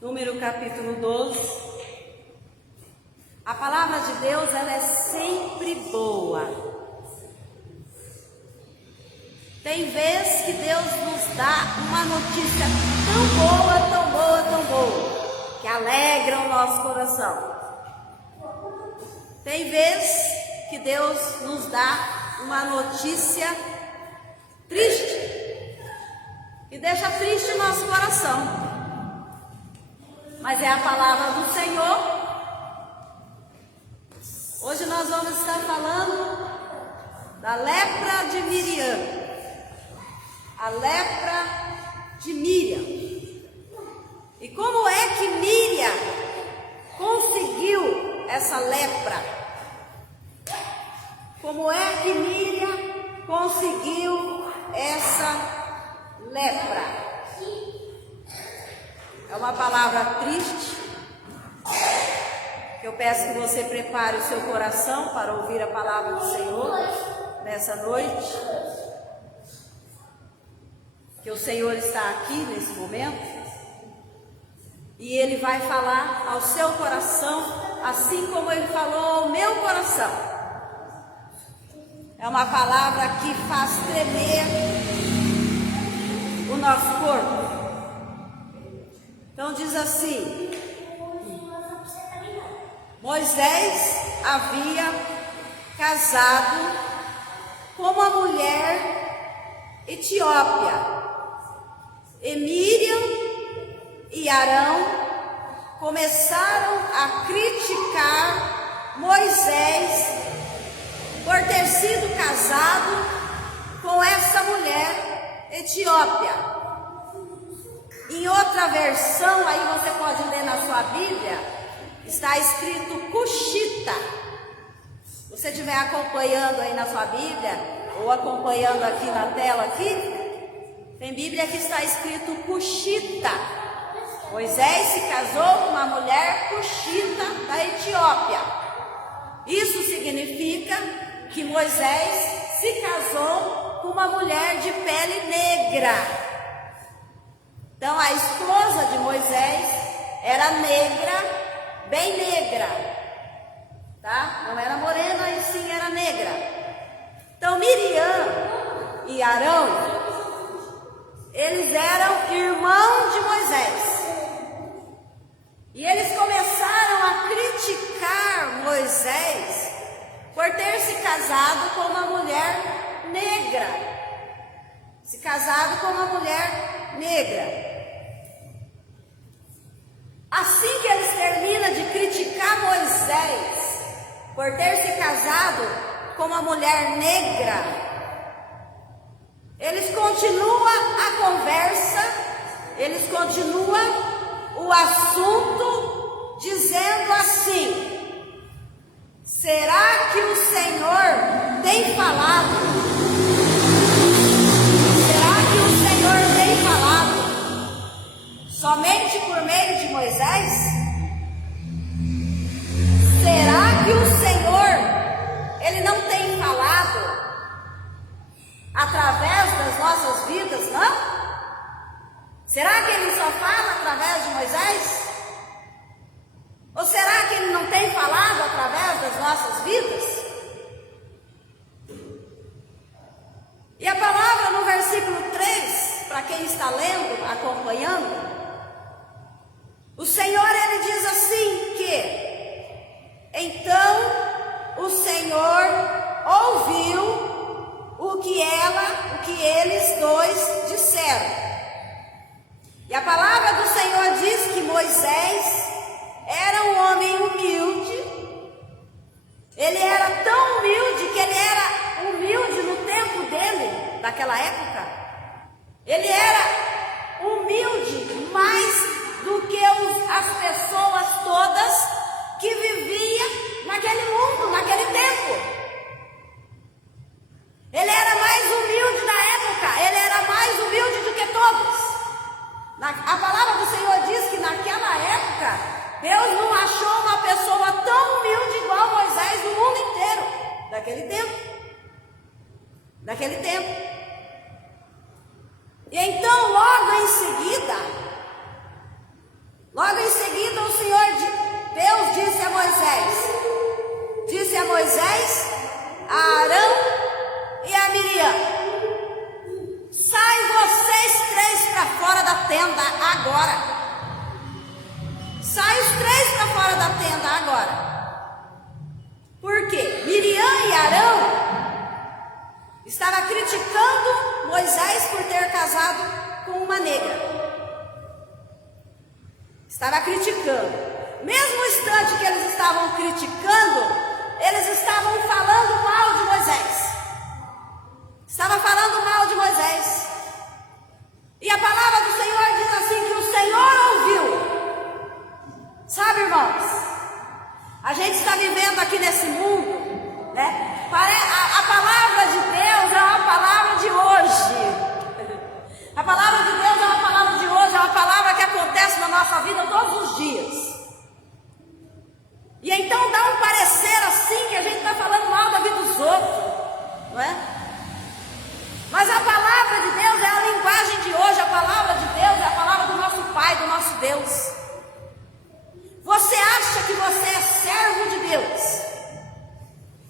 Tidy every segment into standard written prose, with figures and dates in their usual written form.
Número capítulo 12. A palavra de Deus, ela é sempre boa. Tem vezes que Deus nos dá uma notícia tão boa, que alegra o nosso coração. Tem vezes que Deus nos dá uma notícia triste, que deixa triste o nosso coração. Mas é a palavra do Senhor. Hoje nós vamos estar falando da lepra de Miriam. A lepra de Miriam. E como é que Miriam conseguiu essa lepra? Como é que Miriam conseguiu essa lepra? É uma palavra triste, que eu peço que você prepare o seu coração para ouvir a palavra do Senhor nessa noite. Que o Senhor está aqui nesse momento e Ele vai falar ao seu coração, assim como Ele falou ao meu coração. É uma palavra que faz tremer o nosso corpo. Então diz assim: Moisés havia casado com uma mulher etíope, e Miriam e Arão começaram a criticar Moisés por ter sido casado com essa mulher etíope. Em outra versão, aí você pode ler na sua Bíblia, está escrito Cuxita. Se você estiver acompanhando aí na sua Bíblia, ou acompanhando aqui na tela aqui, tem Bíblia que está escrito Cuxita. Moisés se casou com uma mulher cuxita da Etiópia. Isso significa que Moisés se casou com uma mulher de pele negra. Então a esposa de Moisés era negra, bem negra, tá? Não era morena, e sim era negra. Então Miriam e Arão, eles eram irmãos de Moisés. E eles começaram a criticar Moisés por ter se casado com uma mulher negra. Se casado com uma mulher negra. Assim que eles terminam de criticar Moisés por ter se casado com uma mulher negra, eles continuam a conversa, eles continuam o assunto dizendo assim: será que o Senhor tem falado? Somente por meio de Moisés? Será que o Senhor, Ele não tem falado através das nossas vidas, não? Será que Ele só fala através de Moisés? Ou será que Ele não tem falado através das nossas vidas? E a palavra no versículo 3, para quem está lendo, acompanhando, o Senhor, Ele diz assim que então o Senhor ouviu o que eles dois disseram. E a palavra do Senhor diz que Moisés era um homem humilde. Ele era tão humilde que ele era humilde no tempo dele, daquela época. Ele era humilde mais do que as pessoas todas que viviam naquele mundo, naquele tempo. Ele era mais humilde na época, ele era mais humilde do que todos. A palavra do Senhor diz que naquela época, Deus não achou uma pessoa tão humilde igual Moisés no mundo inteiro, daquele tempo. E então, logo em seguida, Estava criticando. Mesmo o instante que eles estavam criticando, eles estavam falando mal de Moisés. Estava falando mal de Moisés. E a palavra do Senhor diz assim, que o Senhor ouviu. Sabe, irmãos, a gente está vivendo aqui nesse mundo, né? A palavra de Deus é uma palavra de hoje. A palavra de Deus é uma palavra de hoje, é uma palavra que acontece na nossa vida todos os dias. E então dá um parecer assim, que a gente está falando mal da vida dos outros, não é? Mas a palavra de Deus é a linguagem de hoje, a palavra de Deus é a palavra do nosso Pai, do nosso Deus. Você acha que você é servo de Deus?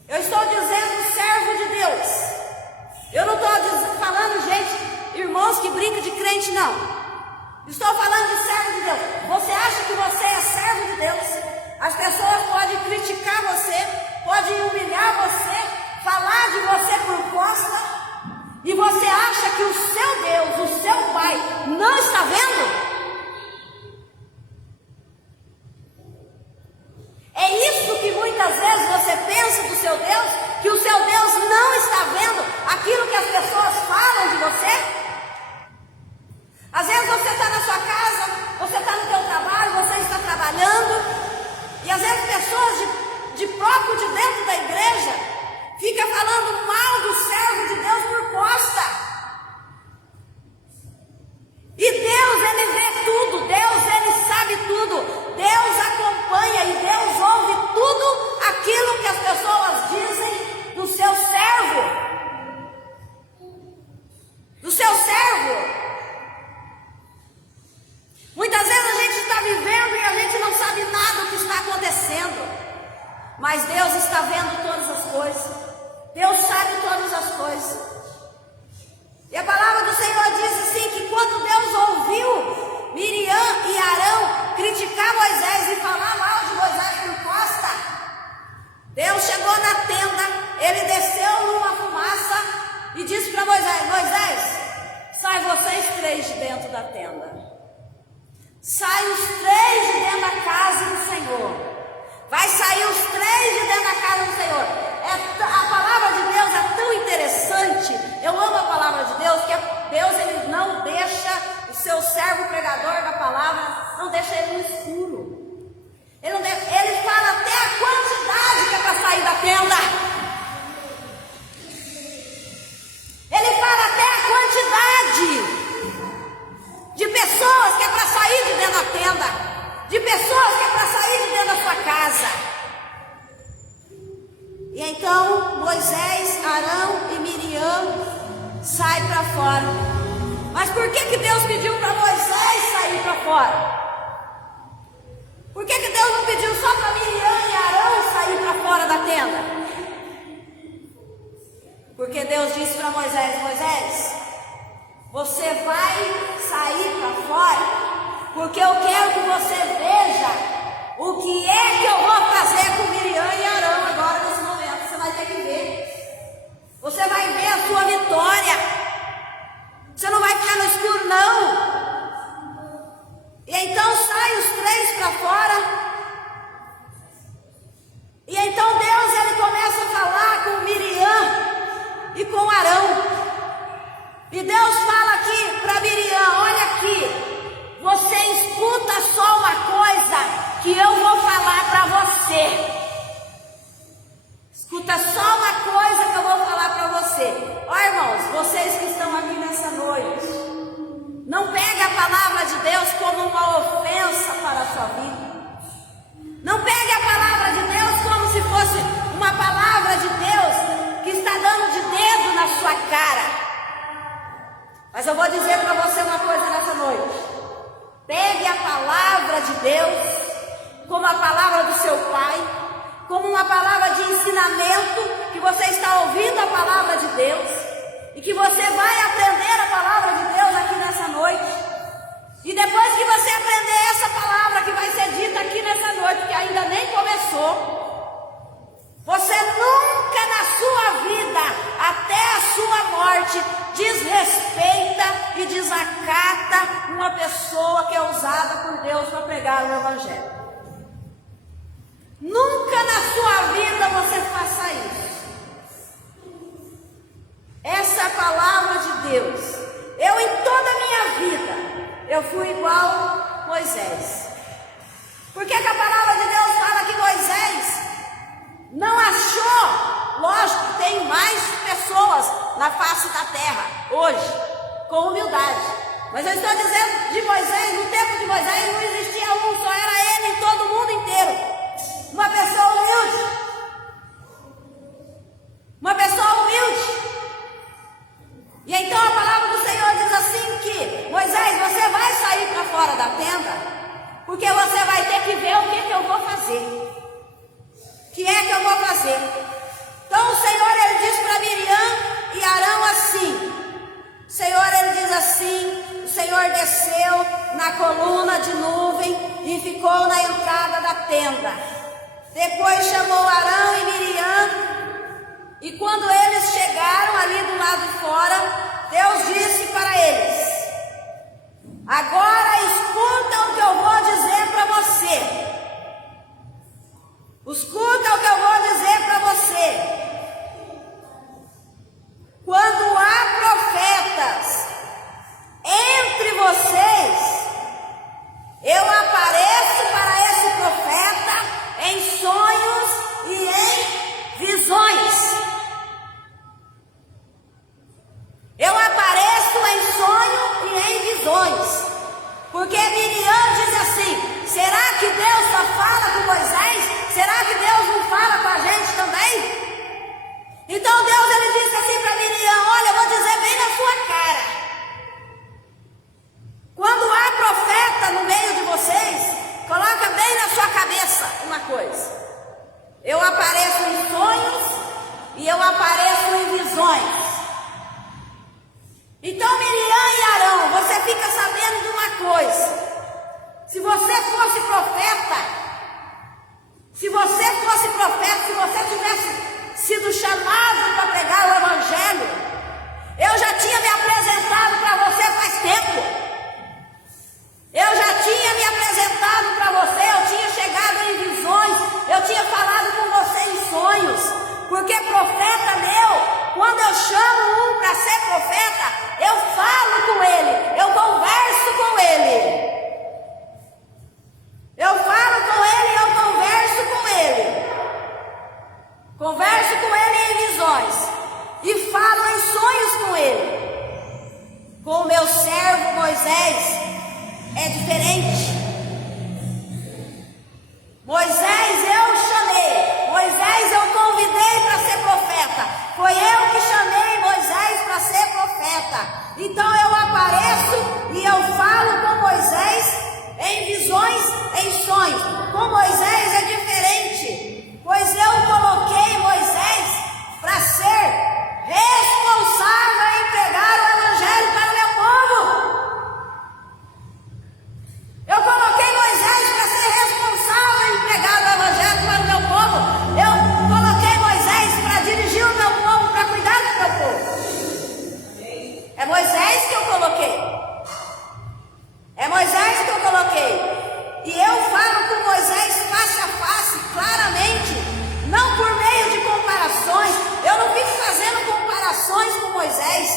Eu estou dizendo servo de Deus. Eu não estou falando, gente, irmãos que brincam de crente, não. Estou falando de servo de Deus. Você acha que você é servo de Deus? As pessoas podem criticar você, podem humilhar você, falar de você por costa. E você acha que o seu Deus, o seu Pai, não está vendo? É isso que muitas vezes você pensa do seu Deus, que o seu Deus não está vendo aquilo que as pessoas falam de você? Às vezes você está na sua casa, você está no seu trabalho, você está trabalhando, e às vezes pessoas de próprio de dentro da igreja ficam falando mal do servo de Deus por costa. E Deus, Ele vê tudo, Deus, Ele sabe tudo, Deus acompanha e Deus ouve tudo aquilo que as pessoas dizem do seu servo. Do seu servo. Muitas vezes a gente está vivendo e a gente não sabe nada do que está acontecendo. Mas Deus está vendo todas as coisas. Deus sabe todas as coisas. E a palavra do Senhor diz assim, que quando Deus ouviu Miriam e Arão criticar Moisés e falar mal de Moisés por costa, Deus chegou na tenda, Ele desceu numa fumaça e disse para Moisés, Moisés, sai vocês três de dentro da tenda. Sai os três de dentro da casa do Senhor. Vai sair os três de dentro da casa do Senhor. A palavra de Deus é tão interessante. Eu amo a palavra de Deus, que Deus, Ele não deixa o seu servo pregador da palavra, não deixa ele no escuro. Ele fala até a quantidade que é para sair da tenda. Ele fala até a quantidade de pessoas que é para sair de dentro da tenda. De pessoas que é para sair de dentro da sua casa. E então Moisés, Arão e Miriam saem para fora. Mas por que Deus pediu para Moisés sair para fora? Por que Deus não pediu só para Miriam e Arão sair para fora da tenda? Porque Deus disse para Moisés, Moisés, você vai sair para fora, porque eu quero que você veja o que é que eu vou fazer com Miriam e Arão agora nesse momento. Você vai ter que ver. Você vai ver a sua vitória. Você não vai ficar no escuro, não. E então saem os três para fora. E então Deus, Ele começa a falar com Miriam e com Arão. E Deus fala aqui para Miriam, olha aqui. Você escuta só uma coisa que eu vou falar para você. Escuta só uma coisa que eu vou falar para você. Ó irmãos, vocês que estão aqui nessa noite, não pegue a palavra de Deus como uma ofensa para a sua vida. Não pegue a palavra de Deus como se fosse uma palavra de Deus que está dando de dedo na sua cara. Mas eu vou dizer para você uma coisa nessa noite. Pegue a palavra de Deus como a palavra do seu Pai, como uma palavra de ensinamento, que você está ouvindo a palavra de Deus e que você vai aprender a palavra de Deus aqui nessa noite. E depois que você aprender essa palavra que vai ser dita aqui nessa noite, que ainda nem começou, você nunca na sua vida, até a sua morte, desrespeita e desacata uma pessoa que é usada por Deus para pregar pregar o Evangelho. Nunca na sua vida você faça isso. Essa é a palavra de Deus. Eu, em toda a minha vida, eu fui igual Moisés. Por que a palavra de Deus fala que Moisés não achou? Lógico, tem mais pessoas na face da terra hoje, com humildade. Mas eu estou dizendo de Moisés, no tempo de Moisés não existia um, só era ele em todo o mundo inteiro. Uma pessoa humilde. Uma pessoa humilde. E então a palavra do Senhor diz assim que Moisés, você vai sair para fora da tenda, porque você vai ter que ver o que eu vou fazer. O que é que eu vou fazer? Então o Senhor, ele diz para Miriam e Arão assim. O Senhor, ele diz assim, o Senhor desceu na coluna de nuvem e ficou na entrada da tenda. Depois chamou Arão e Miriam. E quando eles chegaram ali do lado de fora, Deus disse para eles: agora escuta o que eu vou dizer para você. Escuta o que eu vou dizer para você. Quando há profetas entre vocês, eu apareço para esse profeta em sonhos e em visões. Eu apareço em sonho e em visões. Porque Miriam diz assim: será que Deus só fala com Moisés? Será que Deus não fala com a gente também? Então Deus, ele disse assim para Miriam: olha, eu vou dizer bem na sua cara. Quando há profeta no meio de vocês, coloca bem na sua cabeça uma coisa: eu apareço em sonhos e eu apareço em visões. Então Miriam e Arão, você fica sabendo de uma coisa: se você fosse profeta, se você tivesse sido chamado para pregar o Evangelho, eu já tinha me apresentado para você faz tempo. Eu já tinha me apresentado para você, eu tinha chegado em visões, eu tinha falado com você em sonhos. Porque profeta meu, quando eu chamo um para ser profeta, eu falo com ele, eu converso com ele. Eu falo com ele, eu converso com ele. Converso com ele em visões e falo em sonhos com ele. Com o meu servo Moisés é diferente. Moisés eu chamei, Moisés eu convidei para ser profeta. Foi eu que chamei Moisés para ser profeta. Então eu apareço e eu falo com Moisés em visões, em sonhos. Com Moisés é diferente, pois eu coloquei Moisés para ser responsável em pregar o Evangelho para o meu povo. Eu coloquei Moisés para ser responsável em pregar o Evangelho para o meu povo. Eu coloquei Moisés para dirigir o meu povo, para cuidar do meu povo. É Moisés que eu coloquei. É Moisés que eu coloquei. E eu falo com Moisés face a face, claramente, não por meio de comparações. Eu não fico fazendo comparações com Moisés.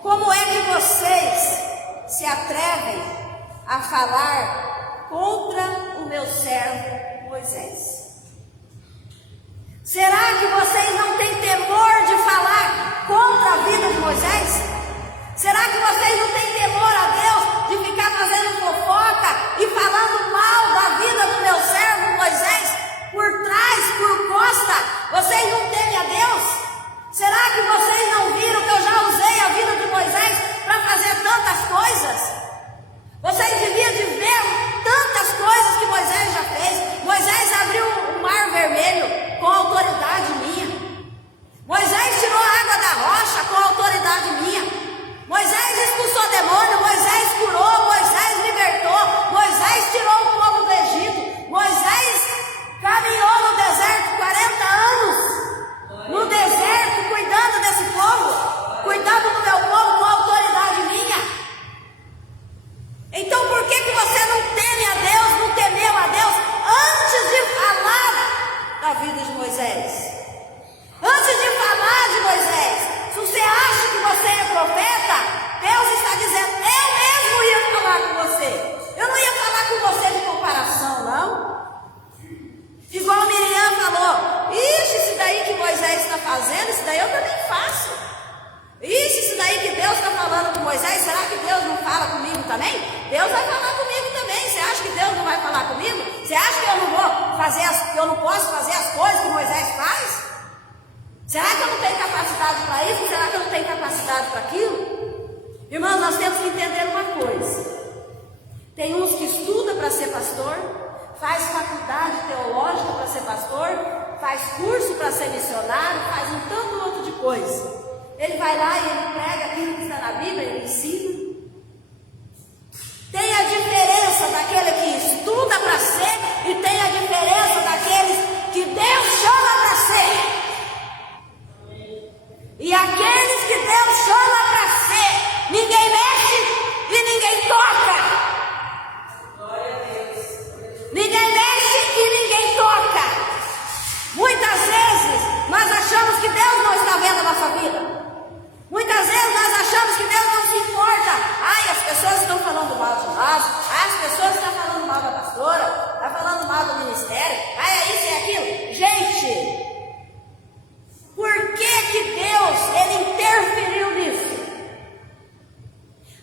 Como é que vocês se atrevem a falar contra o meu servo Moisés? Será que vocês não têm temor de falar contra a vida de Moisés? Será que vocês não têm temor a Deus de ficar fazendo fofoca e falando mal da vida do meu servo Moisés? Por trás, por costa, vocês não temem a Deus? Será que vocês não viram que eu já usei a vida de Moisés para fazer tantas coisas? Vocês deviam de ver tantas coisas que Moisés já fez. Moisés abriu o mar vermelho com autoridade minha. Moisés tirou a água da rocha com autoridade minha. Moisés expulsou demônio, Moisés curou, Moisés libertou, Deus vai falar comigo também. Você acha que Deus não vai falar comigo? Você acha que eu não vou fazer que eu não posso fazer as coisas que Moisés faz? Será que eu não tenho capacidade para isso? Será que eu não tenho capacidade para aquilo? Irmãos, nós temos que entender uma coisa. Tem uns que estudam para ser pastor, faz faculdade teológica para ser pastor, faz curso para ser missionário, faz um tanto outro de coisa. Ele vai lá e ele prega aquilo que está na Bíblia, ele ensina. Tem a diferença daquele que estuda para ser e tem a diferença daqueles que Deus chama para ser. E aqueles que Deus chama para ser, ninguém mexe e ninguém toca. Ninguém mexe e ninguém toca. Muitas vezes nós achamos que Deus não está vendo a nossa vida. Muitas vezes nós achamos que Deus não se importa. Ai, as pessoas estão falando mal de nós. Ai, as pessoas estão falando mal da pastora. Estão falando mal do ministério. Ai, é isso e aquilo. Gente, por que Deus, Ele interferiu nisso?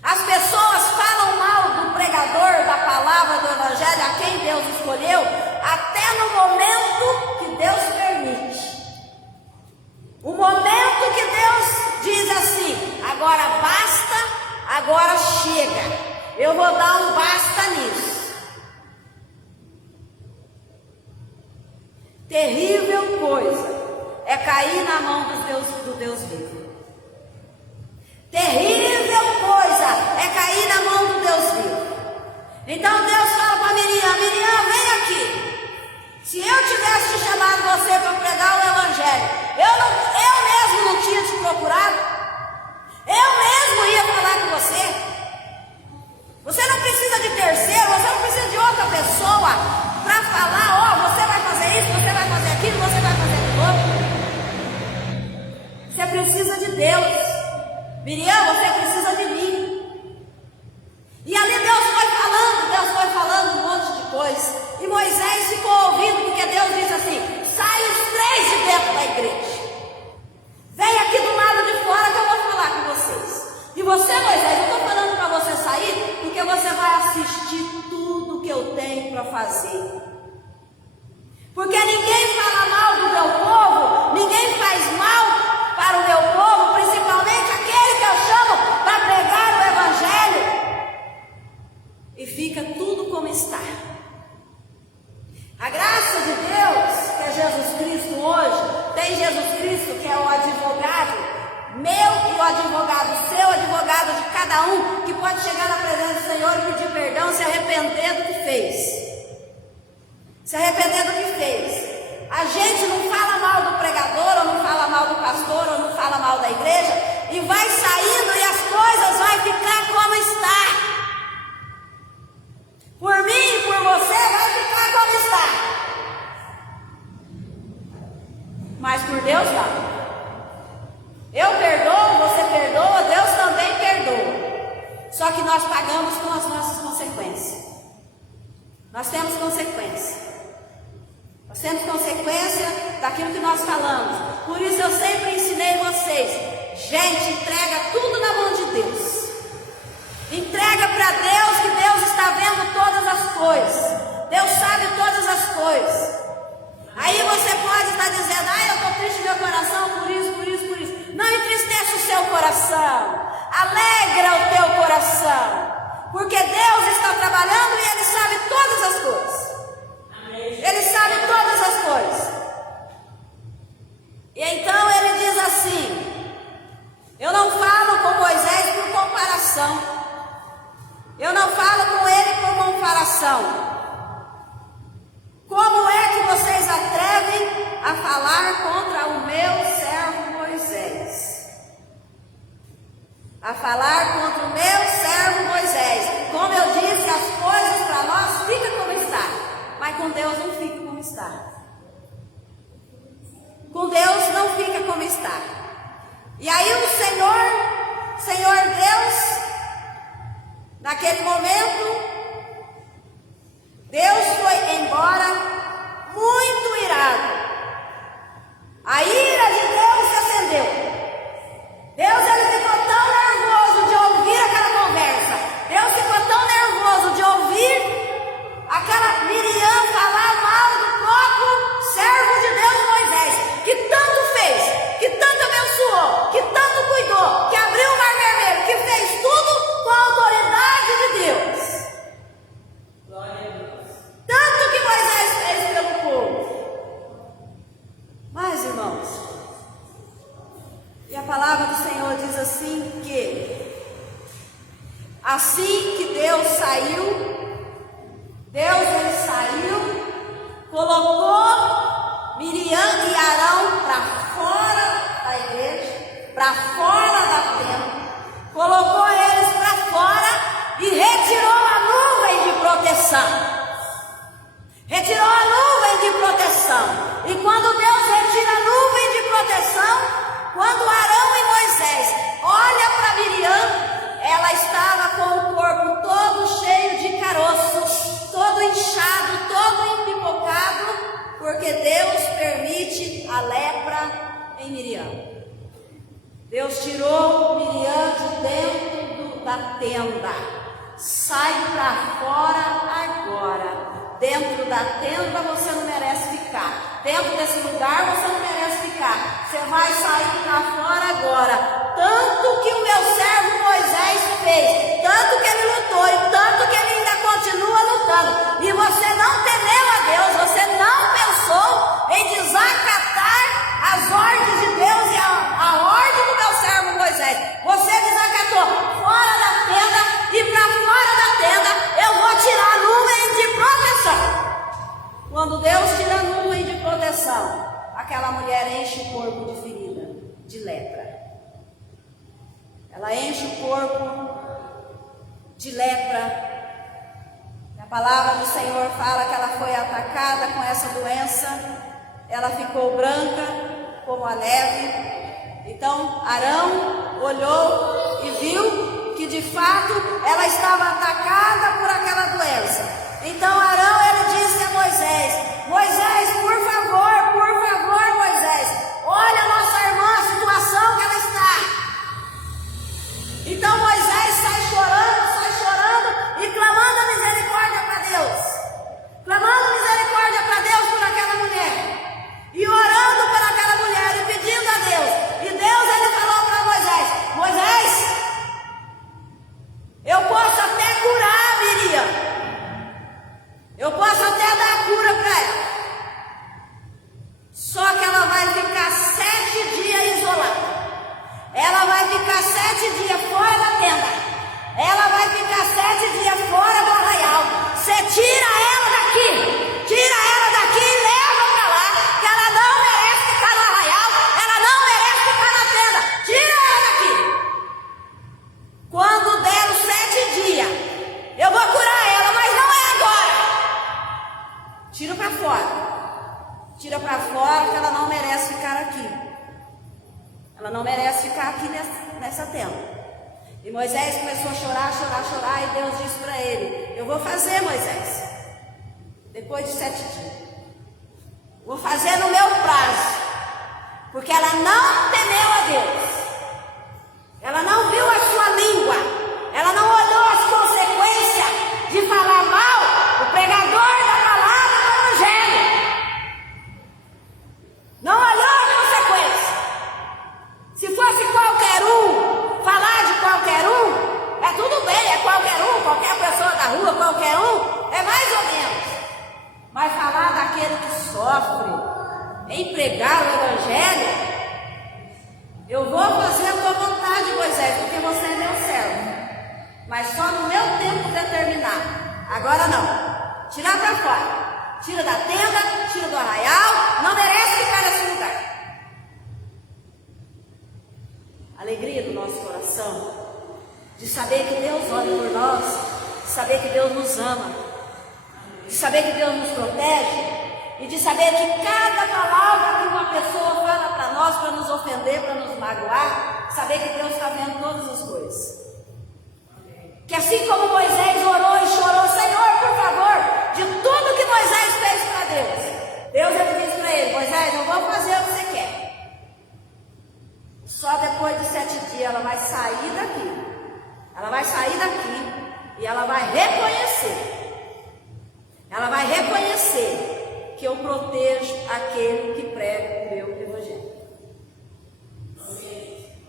As pessoas falam mal do pregador, da palavra, do evangelho, a quem Deus escolheu, até no momento que Deus permite. O momento que Deus diz assim, agora basta, agora chega. Eu vou dar um basta nisso. Terrível coisa é cair na mão do Deus vivo. Terrível coisa é cair na mão do Deus vivo. Então Deus fala para Miriam, Miriam, vem aqui. Se eu tivesse te chamado você para pregar o evangelho, eu mesmo não tinha te procurado. Eu mesmo ia falar com você. Você não precisa de terceiro, você não precisa de outra pessoa para falar, você vai fazer isso, você vai fazer aquilo, você vai fazer aquilo outro. Você precisa de Deus. Miriam, você precisa de mim. E ali Deus foi falando um monte de coisa. E Moisés ficou ouvindo, porque Deus disse assim, sai os 3 de dentro da igreja. Vem aqui do lado de fora que eu vou falar com vocês. E você, Moisés, eu estou falando para você sair, porque você vai assistir tudo que eu tenho para fazer. Porque ninguém fala mal do meu povo, ninguém faz mal para o meu povo, principalmente aquele que eu chamo para pregar o evangelho. E fica tudo como está. A graça de Deus, que é Jesus Cristo hoje, tem Jesus Cristo que é o advogado meu e o advogado seu, advogado de cada um, que pode chegar na presença do Senhor e pedir perdão, se arrepender do que fez. Se arrepender do que fez. A gente não fala mal do pregador, ou não fala mal do pastor, ou não fala mal da igreja, e vai saindo e as coisas vão ficar como está. Por mim e por você vai ficar como está. Mas por Deus não. Eu perdoo, você perdoa, Deus também perdoa. Só que nós pagamos com as nossas consequências. Nós temos consequência. Nós temos consequência daquilo que nós falamos. Por isso eu sempre ensinei vocês, gente, entrega tudo na mão de Deus. Entrega para Deus, que Deus está vendo todas as coisas. Deus sabe todas as coisas. Aí você pode estar dizendo, eu estou triste no meu coração por isso, por isso, por isso. Não entristeça o seu coração. Alegra o teu coração. Porque Deus está trabalhando e Ele sabe todas as coisas. Ele sabe todas as coisas. E então Ele diz assim, eu não falo com Moisés por comparação. Eu não falo com ele por comparação. Como é que vocês atrevem a falar contra o meu servo Moisés? A falar contra o meu servo Moisés. Como eu disse, as coisas para nós ficam como está, mas com Deus não fica como está. Com Deus não fica como está. E aí o Senhor Deus, naquele momento, Deus foi embora muito irado. A ira de Deus se acendeu. Deus ele ficou tão nervoso de ouvir aquela conversa. Deus ficou tão nervoso Assim que Deus ele saiu, colocou Miriam e Arão para fora da igreja, para fora da tenda, colocou eles para fora e retirou a nuvem de proteção. Retirou a nuvem de proteção. E quando Deus retira a nuvem de proteção, quando Arão e Moisés olham para Miriam, ela estava com o corpo todo cheio de caroços, todo inchado, todo empipocado, porque Deus permite a lepra em Miriam. Deus tirou Miriam de dentro da tenda. Sai para fora agora. Dentro da tenda você não merece ficar. Dentro desse lugar você não merece ficar. Você vai sair para fora agora. Tanto que o meu servo Moisés fez, tanto que ele lutou e tanto que ele ainda continua lutando. E você não temeu a Deus, você não pensou em desacatar as ordens de Deus e a ordem do meu servo Moisés. Você desacatou fora da tenda e para fora da tenda eu vou tirar a nuvem de proteção. Quando Deus tira a nuvem de proteção, aquela mulher enche o corpo de ferida, de lepra. Ela enche o corpo de lepra. A palavra do Senhor fala que ela foi atacada com essa doença. Ela ficou branca como a neve. Então Arão olhou e viu que de fato ela estava atacada por aquela doença. Então Arão ele disse a Moisés: Moisés, por favor, Moisés, olha a nossa irmã, a situação que ela está. Então Moisés sai chorando e clamando a misericórdia para Deus. Clamando misericórdia para Deus por aquela mulher. E orando por aquela mulher e pedindo a Deus. E Deus ele falou para Moisés: Moisés, eu posso até curar a Miriam. Eu posso até dar a cura para ela. Só que ela vai ficar 7 dias isolada. Ela vai ficar 7 dias fora da tenda. Ela vai ficar 7 dias fora do arraial. Você tira ela daqui. Tira ela daqui e leva para lá. Que ela não merece ficar no arraial. Ela não merece ficar na tenda. Tira ela daqui. Quando der os 7 dias, eu vou curar ela, mas não é agora. Tira para fora. Tira para fora que ela não merece ficar aqui. Ela não merece ficar aqui nessa tenda. E Moisés começou a chorar, e Deus disse para ele: eu vou fazer, Moisés, depois de 7 dias. Vou fazer no meu prazo. Porque ela não temeu a Deus. Ela não viu a sua língua. Ela não olhou as consequências de falar mal o pregador da palavra do Evangelho. Não olhou a consequência. Se fosse qualquer um, falar de qualquer um, é tudo bem, é qualquer um, qualquer pessoa da rua, qualquer um, é mais ou menos. Mas falar daquele que sofre, em pregar o Evangelho, eu vou fazer a tua vontade, Moisés, porque você é meu servo. Mas só no meu tempo determinado. Agora não. Tirar para fora. Tira da tenda, tira do arraial. Não merece ficar nesse lugar. Alegria do nosso coração de saber que Deus olha por nós, de saber que Deus nos ama, de saber que Deus nos protege. E de saber que cada palavra que uma pessoa fala para nós, para nos ofender, para nos magoar, saber que Deus está vendo todas as coisas. Que assim como Moisés orou e chorou: Senhor, por favor, de tudo que Moisés fez para Deus, Deus ele disse para ele: Moisés, eu vou fazer o que você quer. Só depois de 7 dias ela vai sair daqui. Ela vai sair daqui e ela vai reconhecer. Ela vai reconhecer que eu protejo aquele que prega o meu Evangelho.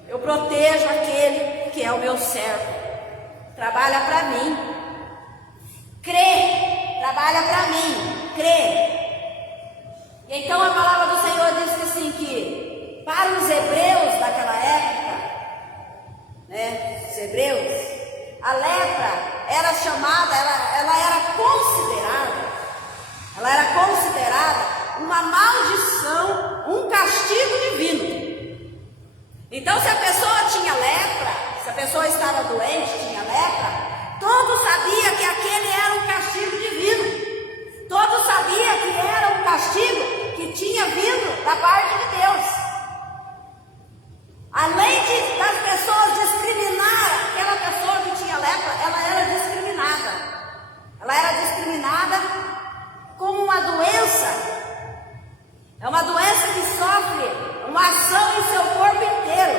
Eu protejo aquele que é o meu servo. Trabalha para mim. Crê. Trabalha para mim. Crê. E então a palavra do Senhor diz assim que para os hebreus daquela época, né, os hebreus, a lepra chamada, ela era considerada uma maldição, um castigo divino. Então, se a pessoa tinha lepra, se a pessoa estava doente, tinha lepra, todos sabiam que aquele era um castigo divino. Todos sabiam que era um castigo que tinha vindo da parte de Deus. Além das pessoas discriminar aquela pessoa que tinha lepra, ela era discriminada. Ela era discriminada como uma doença. É uma doença que sofre uma ação em seu corpo inteiro.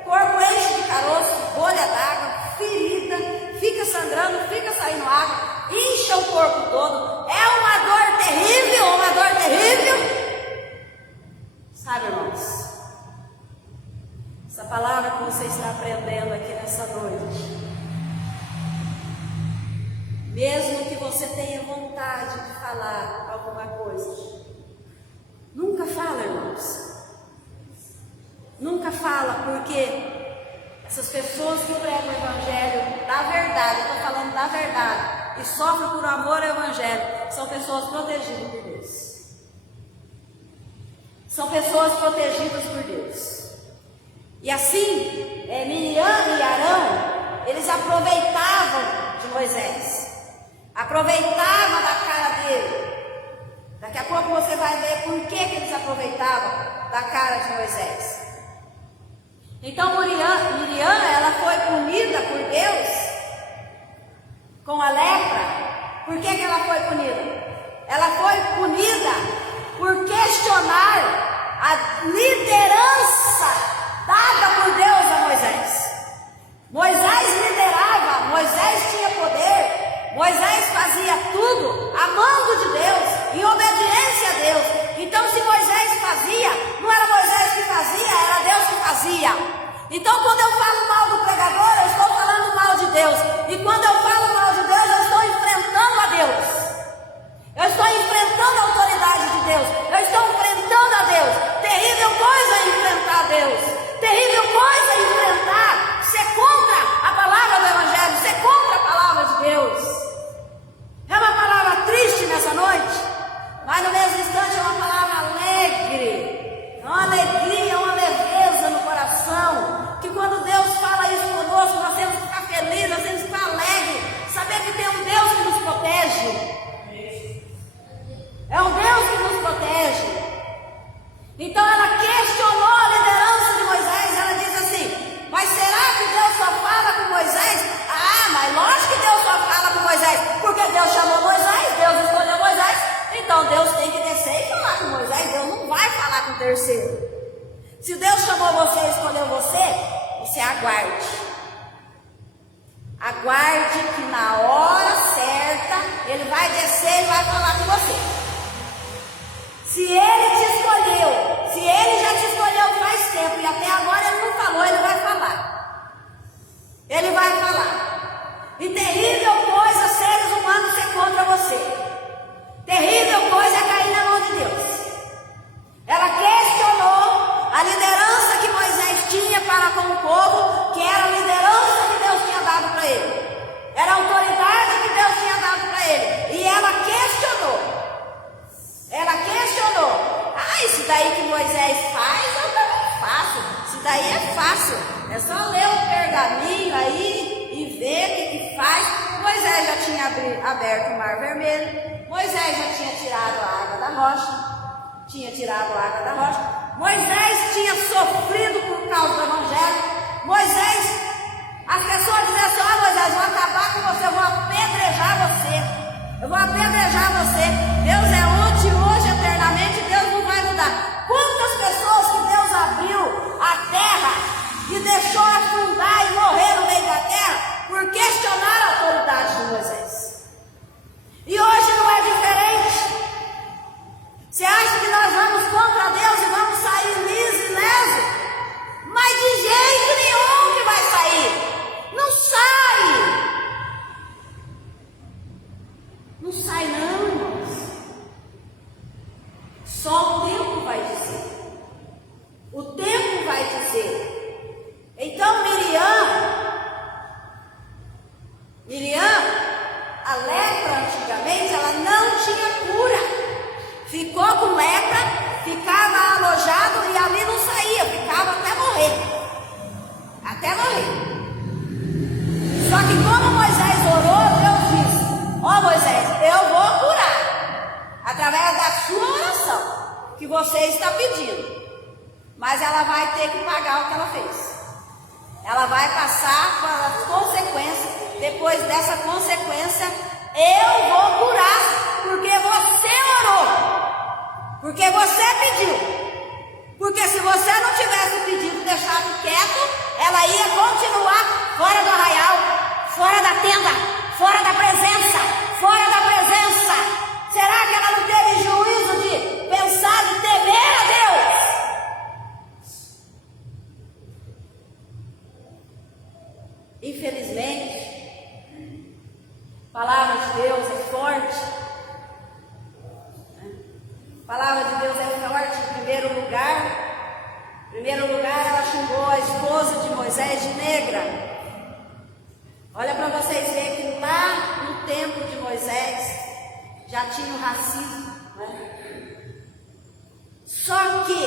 O corpo enche de caroço, bolha d'água, ferida, fica sangrando, fica saindo água, incha o corpo todo. É uma dor terrível, uma dor terrível. Sabe, irmãos? Essa palavra que você está aprendendo aqui nessa noite, mesmo que você tenha vontade de falar alguma coisa, nunca fala, irmãos. Nunca fala, porque essas pessoas que pregam o evangelho da verdade, eu estou falando da verdade, e sofrem por amor ao evangelho, são pessoas protegidas por Deus. São pessoas protegidas por Deus. E assim, Miriam e Arão, eles aproveitavam de Moisés, aproveitavam da cara dele. Daqui a pouco você vai ver por que eles aproveitavam da cara de Moisés. Então Miriam, ela foi punida por Deus com a lepra. Por que ela foi punida? Ela foi punida por questionar a liderança dada por Deus a Moisés. Moisés liderava, Moisés tinha poder, Moisés fazia tudo amando de Deus, em obediência a Deus. Então, se Moisés fazia, não era Moisés que fazia, era Deus que fazia. Então, quando eu falo mal do pregador, eu estou falando mal de Deus. E quando eu falo mal de Deus, eu estou enfrentando a Deus. Eu estou enfrentando a autoridade de Deus. Eu estou enfrentando a Deus. Terrível coisa é enfrentar a Deus. Terrível coisa é enfrentar, ser contra a palavra do Evangelho, ser contra a palavra de Deus. É uma palavra triste nessa noite, mas no mesmo instante é uma palavra alegre. É uma alegria, uma leveza no coração, que quando Deus fala isso conosco, nós temos que ficar felizes, nós temos que ficar alegres, saber que tem um Deus que nos protege. É um Deus que nos protege. Então ela questionou a liderança de Moisés. Ela diz assim: mas será que Deus só fala com Moisés? Ah, mas lógico que Deus só fala com Moisés, porque Deus chamou Moisés, Deus escolheu Moisés. Então Deus tem que descer e falar com Moisés. Deus não vai falar com o terceiro. Se Deus chamou você e escolheu você aguarde. Aguarde que na hora certa Ele vai descer e vai falar com você. Se Ele te escolheu, se Ele já te escolheu faz tempo e até agora Ele não falou, Ele vai falar. Ele vai falar. E terrível coisa seres humanos ser contra você. Terrível coisa é cair na mão de Deus. Ela questionou a liderança que Moisés tinha para com o povo, que era a liderança que Deus tinha dado para ele. Era a autoridade que Deus tinha dado para ele. E ela questionou. Ela questionou. Ah, isso daí que Moisés faz, eu também faço. Isso daí é fácil. É só ler o pergaminho aí e ver o que faz. Moisés já tinha aberto o Mar Vermelho. Moisés já tinha tirado a água da rocha. Moisés tinha sofrido por causa do Evangelho. Moisés, as pessoas dizem assim: ó, Moisés, eu vou acabar com você, eu vou apedrejar você. Eu vou apedrejar você. Deus é ontem, hoje, eternamente. Deus não vai mudar. Quantas pessoas que Deus abriu a terra e deixou afundar e morrer no meio da terra por questionar a autoridade de Moisés. E hoje não é diferente. Você acha que nós vamos contra Deus e vamos sair liso e leso? Mas de jeito nenhum que vai sair. Não sai. Não sai não, irmãos. Só o tempo vai dizer. O tempo vai dizer. Então Miriam, que você está pedindo, mas ela vai ter que pagar o que ela fez. Ela vai passar pelas consequências. Depois dessa consequência, eu vou curar, porque você orou, porque você pediu. Porque se você não tivesse pedido, deixado quieto, ela ia continuar fora do arraial, fora da tenda, fora da presença, fora da presença. Será que ela não teve juízo de pensar, de temer a Deus? Infelizmente, a palavra de Deus é forte. A palavra de Deus é forte. Em primeiro lugar, ela chamou a esposa de Moisés de negra. Olha para vocês verem que lá no tempo de Moisés já tinha o racismo, né? Só que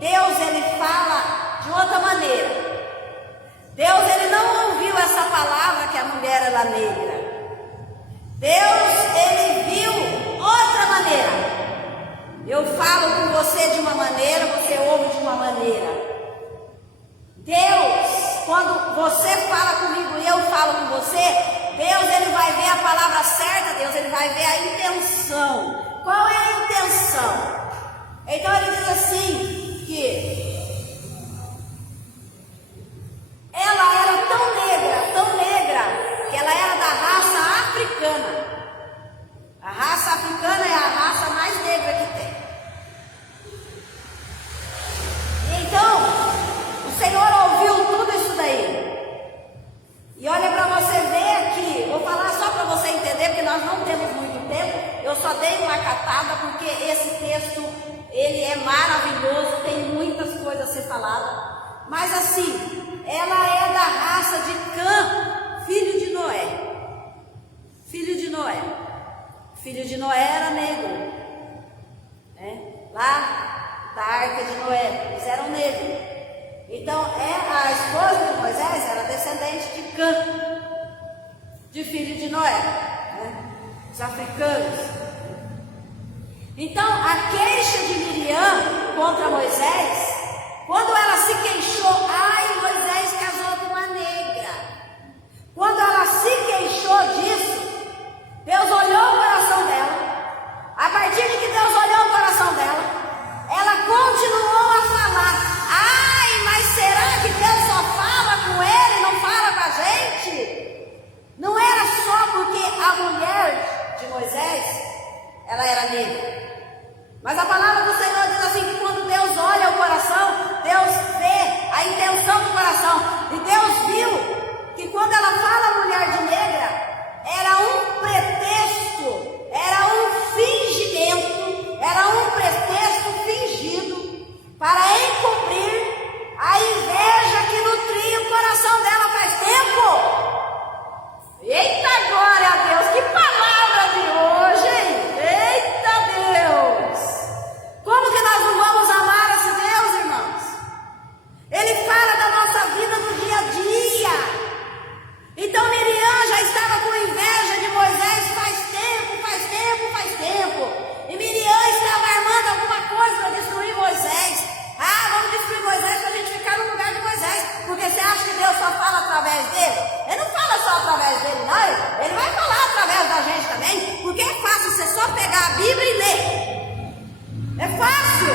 Deus, ele fala de outra maneira. Deus, ele não ouviu essa palavra que a mulher era negra. Deus, ele viu outra maneira. Eu falo com você de uma maneira, você ouve de uma maneira. Deus, quando você fala comigo e eu falo com você, Deus, ele vai ver a palavra certa, Deus, ele vai ver a intenção. Qual é a intenção? Então ele diz assim, que ela era tão negra, que ela era da raça africana. A raça africana é a raça mais negra que tem. Então, o Senhor ouviu tudo isso daí. E olha para você ver aqui, vou falar só para você entender, porque nós não temos muito tempo. Eu só dei uma catada, porque esse texto, ele é maravilhoso, tem muitas coisas a ser faladas. Mas assim, ela é da raça de Cã, filho de Noé. Filho de Noé. Filho de Noé era negro, né? Lá da arca de Noé, eles eram negros. Então, a esposa de Moisés era descendente de Cã, de filho de Noé, né? Os africanos. Então, a queixa de Miriam contra Moisés, quando ela se queixou, ai, Moisés casou com uma negra. Quando ela se queixou disso, Deus olhou o coração dela. A partir de que Deus olhou o coração dela, ela continuou a falar. Ai, mas será que Deus só fala com ele, não fala com a gente? Não era só porque a mulher de Moisés, ela era negra. Mas a palavra do Senhor diz assim, que quando Deus olha o coração, Deus vê a intenção do coração. E Deus viu que quando ela fala mulher de negra, era um pretexto, era um fingimento, era um pretexto fingido para encobrir a inveja que nutria o coração dela faz tempo. Eita glória a Deus, que palavra de hoje, hein? Eita Deus! Como que nós não vamos amar esse Deus, irmãos? Ele fala da nossa vida no dia a dia. Então Miriam já estava com inveja de Moisés faz tempo. E Miriam estava armando alguma coisa para destruir Moisés. Ah, vamos destruir Moisés para a gente ficar no lugar de Moisés. Porque você acha que Deus só fala através dele? Ele não fala só através dele, não. Ele vai falar através da gente também. Porque é fácil você só pegar a Bíblia e ler. É fácil.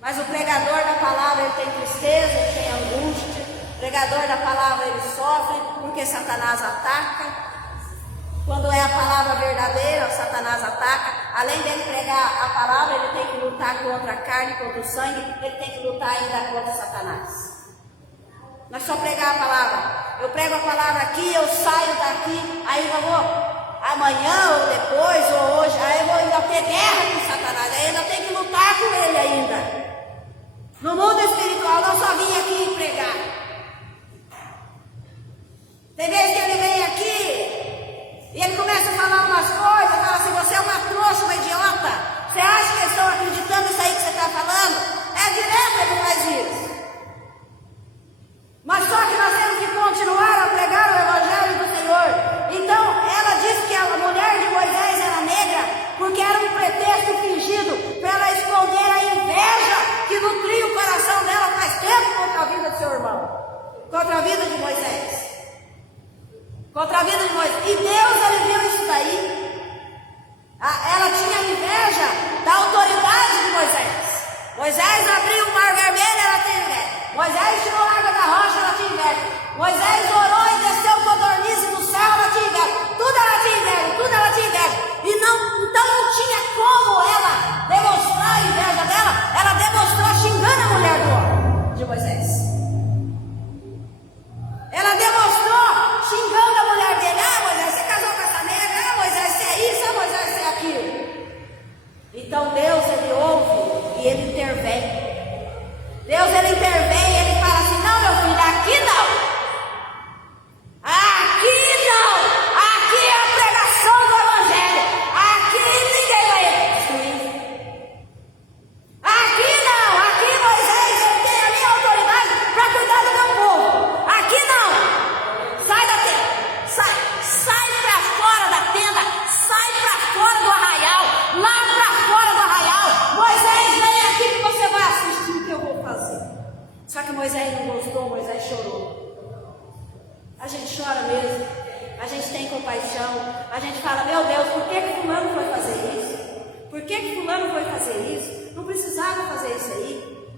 Mas o pregador da palavra, ele tem tristeza, ele tem angústia. O pregador da palavra, ele sofre porque Satanás ataca. Quando é a palavra verdadeira, Satanás ataca. Além dele pregar a palavra, ele tem que lutar contra a carne, contra o sangue. Ele tem que lutar ainda contra Satanás. Não é só pregar a palavra. Eu prego a palavra aqui, eu saio daqui, aí eu vou amanhã ou depois ou hoje, aí eu vou ainda ter guerra com Satanás. Aí eu ainda tenho que lutar com ele ainda. No mundo espiritual, não só vim aqui pregar. Tem vezes que ele vem aqui e ele começa a falar umas coisas, fala assim, você é uma trouxa, uma idiota. Você acha que eles estão acreditando nisso aí que você está falando? É direto ele faz isso. Mas só que nós temos que continuar a pregar o Evangelho do Senhor. Então, ela disse que a mulher de Moisés era negra porque era um pretexto contra a vida de Moisés. Contra a vida de Moisés. E Deus, ele viu isso daí. Ela tinha inveja da autoridade de Moisés. Moisés abriu o mar vermelho, ela tinha inveja. Moisés tirou a água da rocha, ela tinha inveja. Moisés orou e desceu codorniz do céu, ela tinha inveja. Tudo ela tinha inveja, tudo ela tinha inveja. Então não tinha como ela demonstrar a inveja dela. Ela demonstrou xingando a mulher do homem, de Moisés. Ela demonstrou xingando a mulher dele. Moisés, você casou com essa negra. Moisés, você é isso. Moisés, você é aquilo. Então Deus, ele ouve e ele intervém. Deus, ele intervém e ele fala assim: não, meu filho, aqui não. Aqui não. Aqui é a pregação do evangelho. Aqui ninguém vai destruir. Aqui não. Aqui Moisés, ele tem a minha autoridade para cuidar do meu povo. Aqui não. Sai da tenda. Sai para fora da tenda. Sai para fora do arraial. Lá para fora do arraial. Moisés, vem aqui que você vai assistir o que eu vou fazer. Só que Moisés não gostou, Moisés chorou. A gente chora mesmo, a gente tem compaixão, a gente fala: meu Deus, por que fulano foi fazer isso? Por que fulano foi fazer isso? Não precisava fazer isso aí.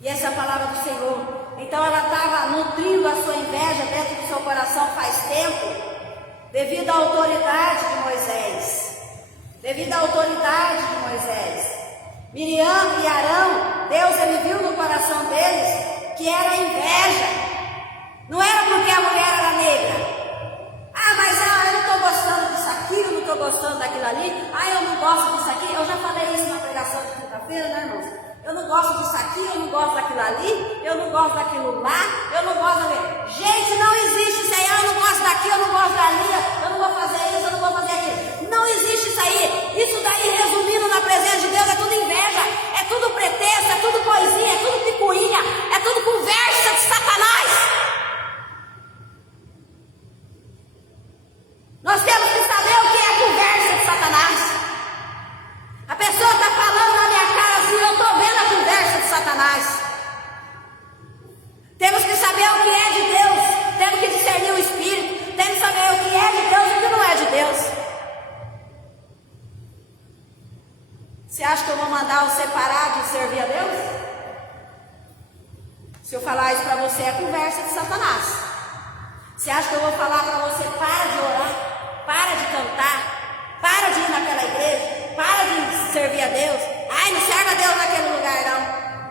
E essa é a palavra do Senhor. Então ela estava nutrindo a sua inveja dentro do seu coração faz tempo, devido à autoridade de Moisés. Devido à autoridade de Moisés. Miriam e Arão, Deus, ele viu no coração deles que era inveja. Não era porque a mulher era negra. Mas eu não estou gostando disso aqui, eu não estou gostando daquilo ali. Eu não gosto disso aqui. Eu já falei isso na pregação de quinta-feira, né, irmãos? Eu não gosto disso aqui, eu não gosto daquilo ali, eu não gosto daquilo lá, eu não gosto daquilo. Gente, não existe isso aí. Eu não gosto daqui, eu não gosto dali, eu não vou fazer isso, eu não vou fazer aquilo. Não existe isso aí. Isso daí, resumindo na presença de Deus, é tudo inveja, é tudo pretexto, é tudo coisinha, é tudo picuinha, é tudo conversa de Satanás. Nós temos que saber o que é conversa de Satanás. A pessoa está falando na minha cara assim: eu estou vendo a conversa de Satanás. Temos que saber o que é de Deus. Temos que discernir o Espírito. Temos que saber o que é de Deus e o que não é de Deus. Você acha que eu vou mandar você parar de servir a Deus? Se eu falar isso para você, é conversa de Satanás. Você acha que eu vou falar para você: para de orar? Para de cantar, para de ir naquela igreja, para de servir a Deus. Não serve a Deus naquele lugar não.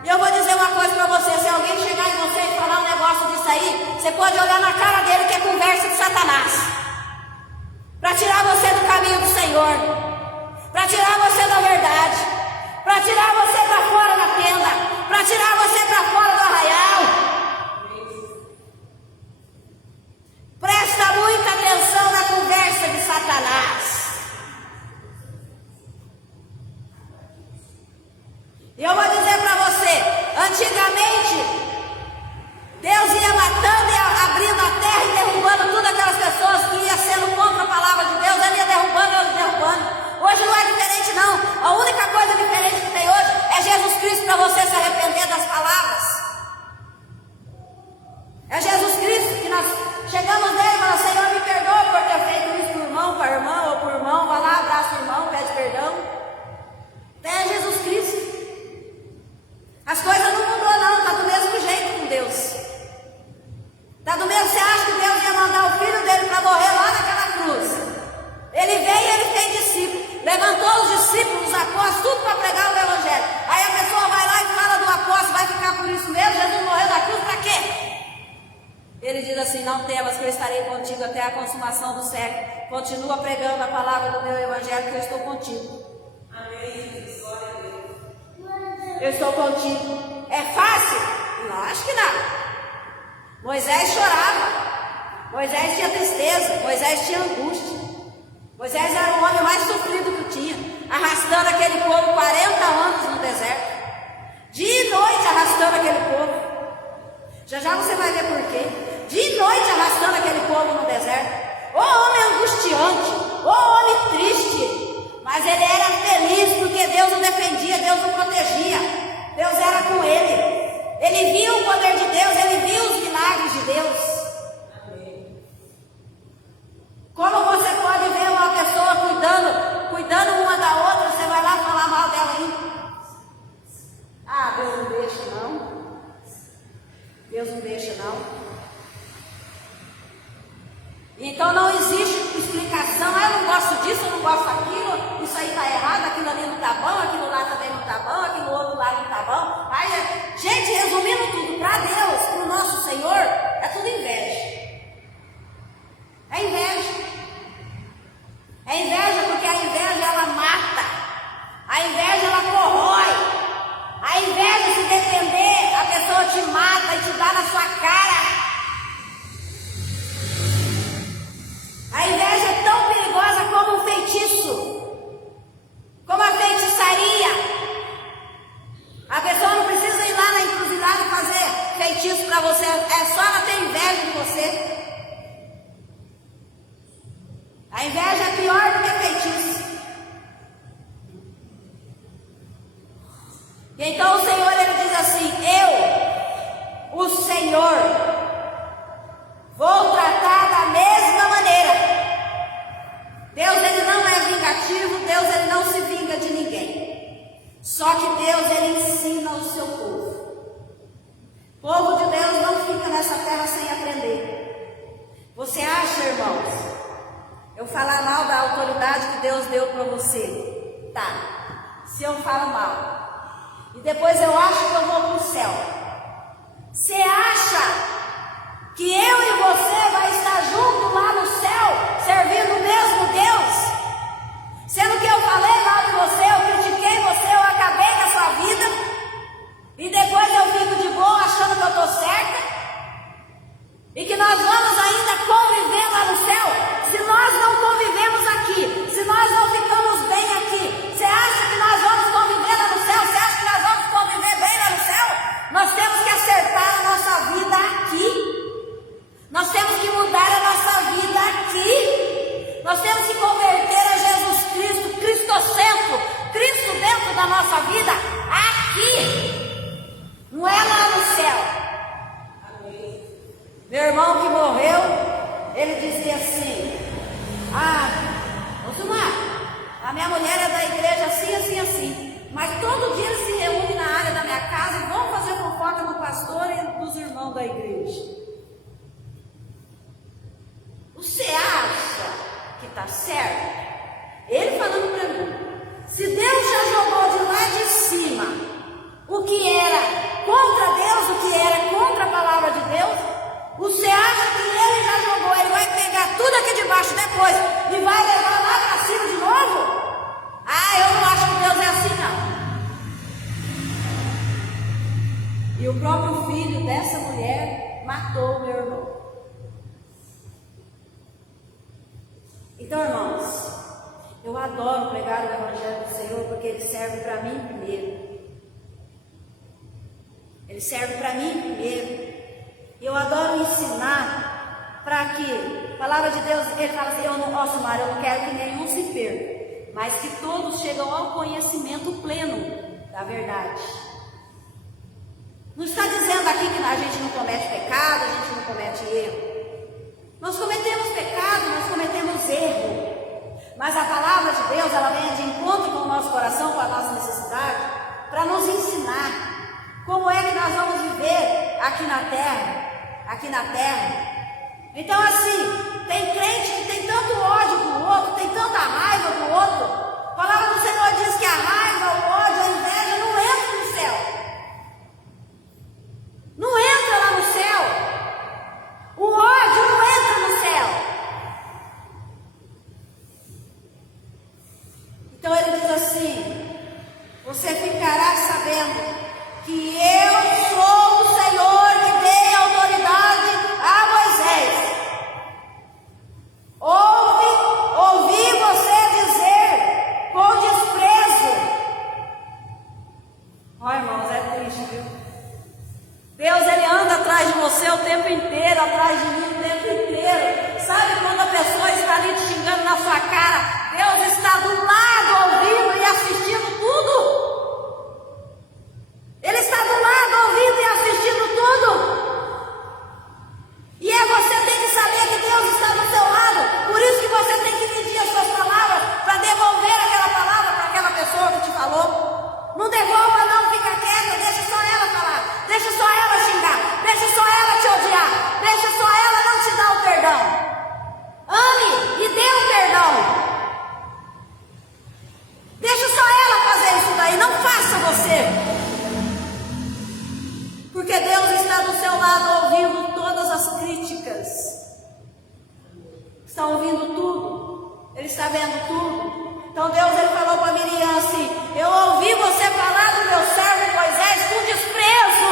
E eu vou dizer uma coisa para você: se alguém chegar em você e falar um negócio disso aí, você pode olhar na cara dele que é conversa de Satanás, para tirar você do caminho do Senhor, para tirar você da verdade, para tirar você para fora da tenda, para tirar você para fora do arraial. Presta muita atenção na conversa de Satanás. E eu vou dizer para você: antigamente Deus ia matando e abrindo a terra e derrubando todas aquelas pessoas que iam sendo contra a palavra de Deus. Ele ia derrubando. Hoje não é diferente não. A única coisa diferente que tem hoje é Jesus Cristo para você se arrepender das palavras. É Jesus Cristo que nós chegamos nele e falamos: Senhor, me perdoa por ter feito isso para o irmão, para a irmã ou para o irmão. Vai lá, abraça o irmão, pede perdão. É Jesus Cristo. As coisas não mudou não, está do mesmo jeito com Deus. Está do mesmo. Você acha que Deus ia mandar o filho dele para morrer lá naquela cruz? Ele veio e ele fez discípulo. Levantou os discípulos, os apóstolos, tudo para pregar o evangelho. Aí a pessoa vai lá e fala do apóstolo: vai ficar por isso mesmo? Jesus morreu na cruz para quê? Ele diz assim: não temas, que eu estarei contigo até a consumação do século. Continua pregando a palavra do meu evangelho, que eu estou contigo. Amém. Eu estou contigo. É fácil? Não, acho que não. Moisés chorava. Moisés tinha tristeza. Moisés tinha angústia. Moisés era o homem mais sofrido que tinha, arrastando aquele povo 40 anos no deserto. Dia e noite arrastando aquele povo. Já você vai ver por quê. Dia e noite arrastando aquele povo no deserto. Ô homem angustiante, ô homem triste. Mas ele era feliz porque Deus o defendia, Deus o protegia. Deus era com ele. Ele viu o poder de Deus, ele viu os milagres. A inveja é pior do que feitiço. E então o Senhor, ele diz assim: eu, o Senhor, vou tratar da mesma maneira. Deus, ele não é vingativo, Deus, ele não se vinga de ninguém. Só que Deus, ele ensina o seu povo. O povo de Deus não fica nessa terra sem aprender. Você acha, irmãos, eu falar mal da autoridade que Deus deu para você? Tá, se eu falo mal e depois eu acho que eu vou para o céu, você acha que eu e você vai estar junto lá no céu, servindo o mesmo Deus? Sendo que eu falei mal de você, eu critiquei você, eu acabei com a sua vida, e depois eu fico de boa achando que eu estou certa, e que nós vamos ainda conviver lá no céu. Se nós não convivemos aqui, se nós não ficamos bem aqui, você acha que nós vamos conviver lá no céu? Você acha que nós vamos conviver bem lá no céu? Nós temos que acertar a nossa vida aqui. Nós temos que mudar a nossa vida aqui. Nós temos que converter a Jesus Cristo, Cristocentro, Cristo dentro da nossa vida aqui. Não é lá no céu. Meu irmão que morreu, ele dizia assim: Osmar, a minha mulher é da igreja assim, assim, assim, mas todo dia ele se reúne na área da minha casa e vão fazer fofoca no pastor e dos irmãos da igreja. Você acha que está certo? Ele falando para mim: se Deus já jogou de lá de cima o que era contra Deus, o que era contra a palavra de Deus, você acha que ele já jogou, ele vai pegar tudo aqui de baixo depois e vai levar lá para cima de novo? Eu não acho que Deus é assim, não. E o próprio filho dessa mulher matou o meu irmão. Então, irmãos, eu adoro pregar o Evangelho do Senhor, porque ele serve para mim primeiro. Ele serve para mim primeiro. Eu adoro ensinar para que a palavra de Deus, ele fala assim: eu não quero que nenhum se perca, mas que todos chegam ao conhecimento pleno da verdade. Não está dizendo aqui que a gente não comete pecado, a gente não comete erro. Nós cometemos pecado, nós cometemos erro, mas a palavra de Deus, ela vem de encontro com o nosso coração, com a nossa necessidade, para nos ensinar como é que nós vamos viver aqui na terra. Então, assim, tem crente que tem tanto ódio do outro, tem tanta raiva do outro. A palavra do Senhor diz que a raiva, o ódio, a inveja não entra no céu. Não entra lá no céu. O ódio não entra no céu. Então ele diz assim: você ficará sabendo que eu sou o Senhor que dei autoridade a Moisés. Ouvi você dizer com desprezo. Olha, irmãos, é triste, viu? Deus, ele anda atrás de você o tempo inteiro, atrás de mim o tempo inteiro. Sabe quando a pessoa está ali te xingando na sua cara? Deus está do lado ouvindo e assistindo tudo. Ele está do lado ouvindo e assistindo tudo. E você tem que saber que Deus está do seu lado. Por isso que você tem que medir as suas palavras, para devolver aquela palavra para aquela pessoa que te falou. Não devolva não, fica quieta, deixa só ela falar, deixa só ela xingar, deixa só ela te odiar, deixa só ela não te dar o perdão. Ame e dê o perdão. Deixa só ela fazer isso daí, não faça você. Porque Deus está do seu lado ouvindo todas as críticas. Está ouvindo tudo. Ele está vendo tudo. Então Deus, ele falou para Miriam assim: eu ouvi você falar do meu servo Moisés com desprezo.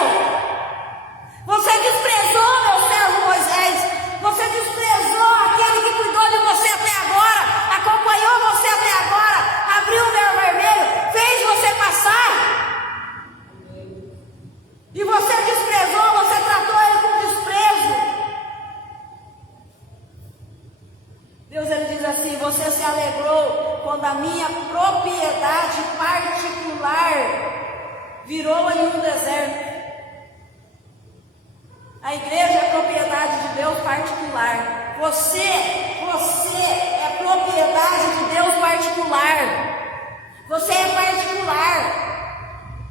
Você desprezou meu servo Moisés. Você desprezou aquele que cuidou de você até agora, acompanhou você até agora, abriu o mar vermelho, fez você passar. E você desprezou, você tratou ele com desprezo. Deus ele diz assim: você se alegrou quando a minha propriedade particular virou em um deserto. A igreja é propriedade de Deus particular. Você é propriedade de Deus particular. Você é particular.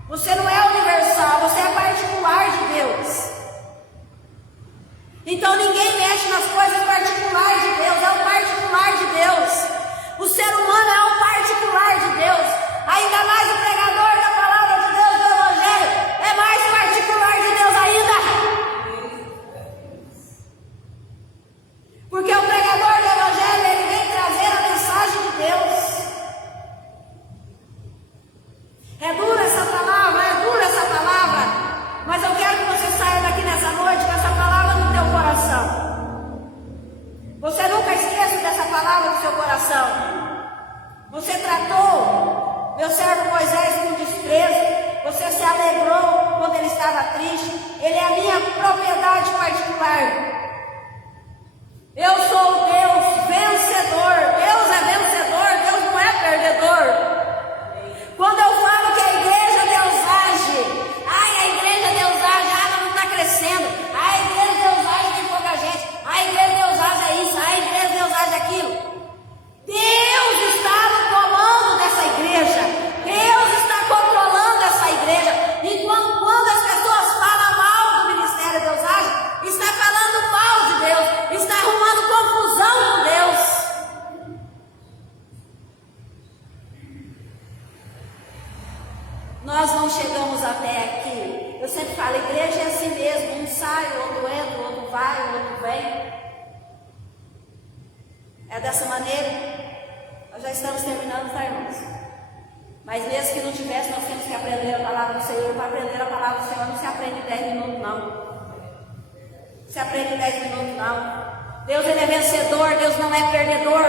Você não é universal, você é particular de Deus. Então ninguém mexe nas coisas particulares de Deus, é o particular de Deus. O ser humano é o particular de Deus. Ainda mais o pregador da palavra de Deus, do Evangelho, é mais particular de Deus ainda. Porque o pregador do Evangelho, ele vem trazer a mensagem de Deus. É dura essa palavra, mas eu quero que você saia daqui nessa noite com essa palavra no teu coração. Você nunca esqueça dessa palavra no seu coração. Você tratou meu servo Moisés com desprezo, você se alegrou quando ele estava triste. Ele é a minha propriedade particular. Eu sou o Deus vencedor. Deus é vencedor, Deus não é perdedor. Quando eu falo que a igreja Deus age, a igreja Deus age, ela não está crescendo, a igreja Deus age tem pouca gente, a igreja Deus age é isso, a igreja Deus age aquilo. Deus está no comando dessa igreja, Deus está controlando essa igreja. Enquanto quando as pessoas falam mal do ministério Deus age, está falando mal de Deus, está arrumando confusão com Deus. Nós não chegamos até aqui. Eu sempre falo, igreja é assim mesmo, um sai, o outro entra, o outro vai, o outro vem. É dessa maneira. Nós já estamos terminando, tá, irmãos? Mas mesmo que não tivesse, nós temos que aprender a palavra do Senhor. Para aprender a palavra do Senhor não se aprende em 10 minutos, não. Se aprende em 10 minutos, não. Deus ele é vencedor, Deus não é perdedor.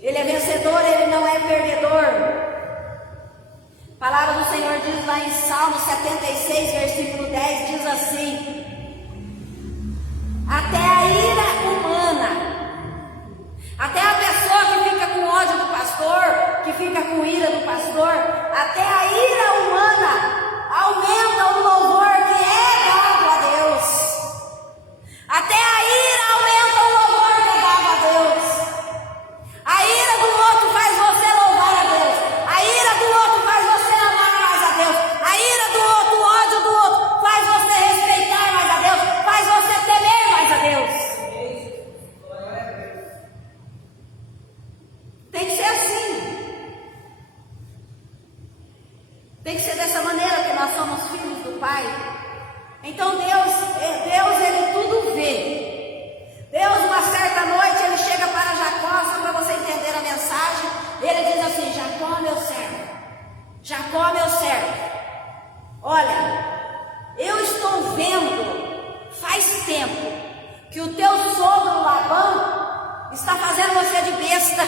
Ele é vencedor, ele não é perdedor. A palavra do Senhor diz lá em Salmo 76, versículo 10, diz assim: até a ira humana, até a pessoa que fica com ódio do pastor, que fica com ira do pastor, até a ira humana aumenta o louvor que é dado a Deus. Até a ira aumenta o louvor que é dado a Deus. A ira do outro faz você louvar a Deus. A ira do outro faz você amar mais a Deus. A ira do outro, o ódio do outro faz você respeitar mais a Deus, faz você temer mais a Deus. Tem que ser assim. Tem que ser dessa maneira, porque nós somos filhos do Pai. Então Deus ele tudo vê. Deus, uma certa noite, ele chega para Jacó, só para você entender a mensagem. Ele diz assim: Jacó, meu servo, Jacó, meu servo, olha, eu estou vendo faz tempo que o teu sogro Labão está fazendo você de besta.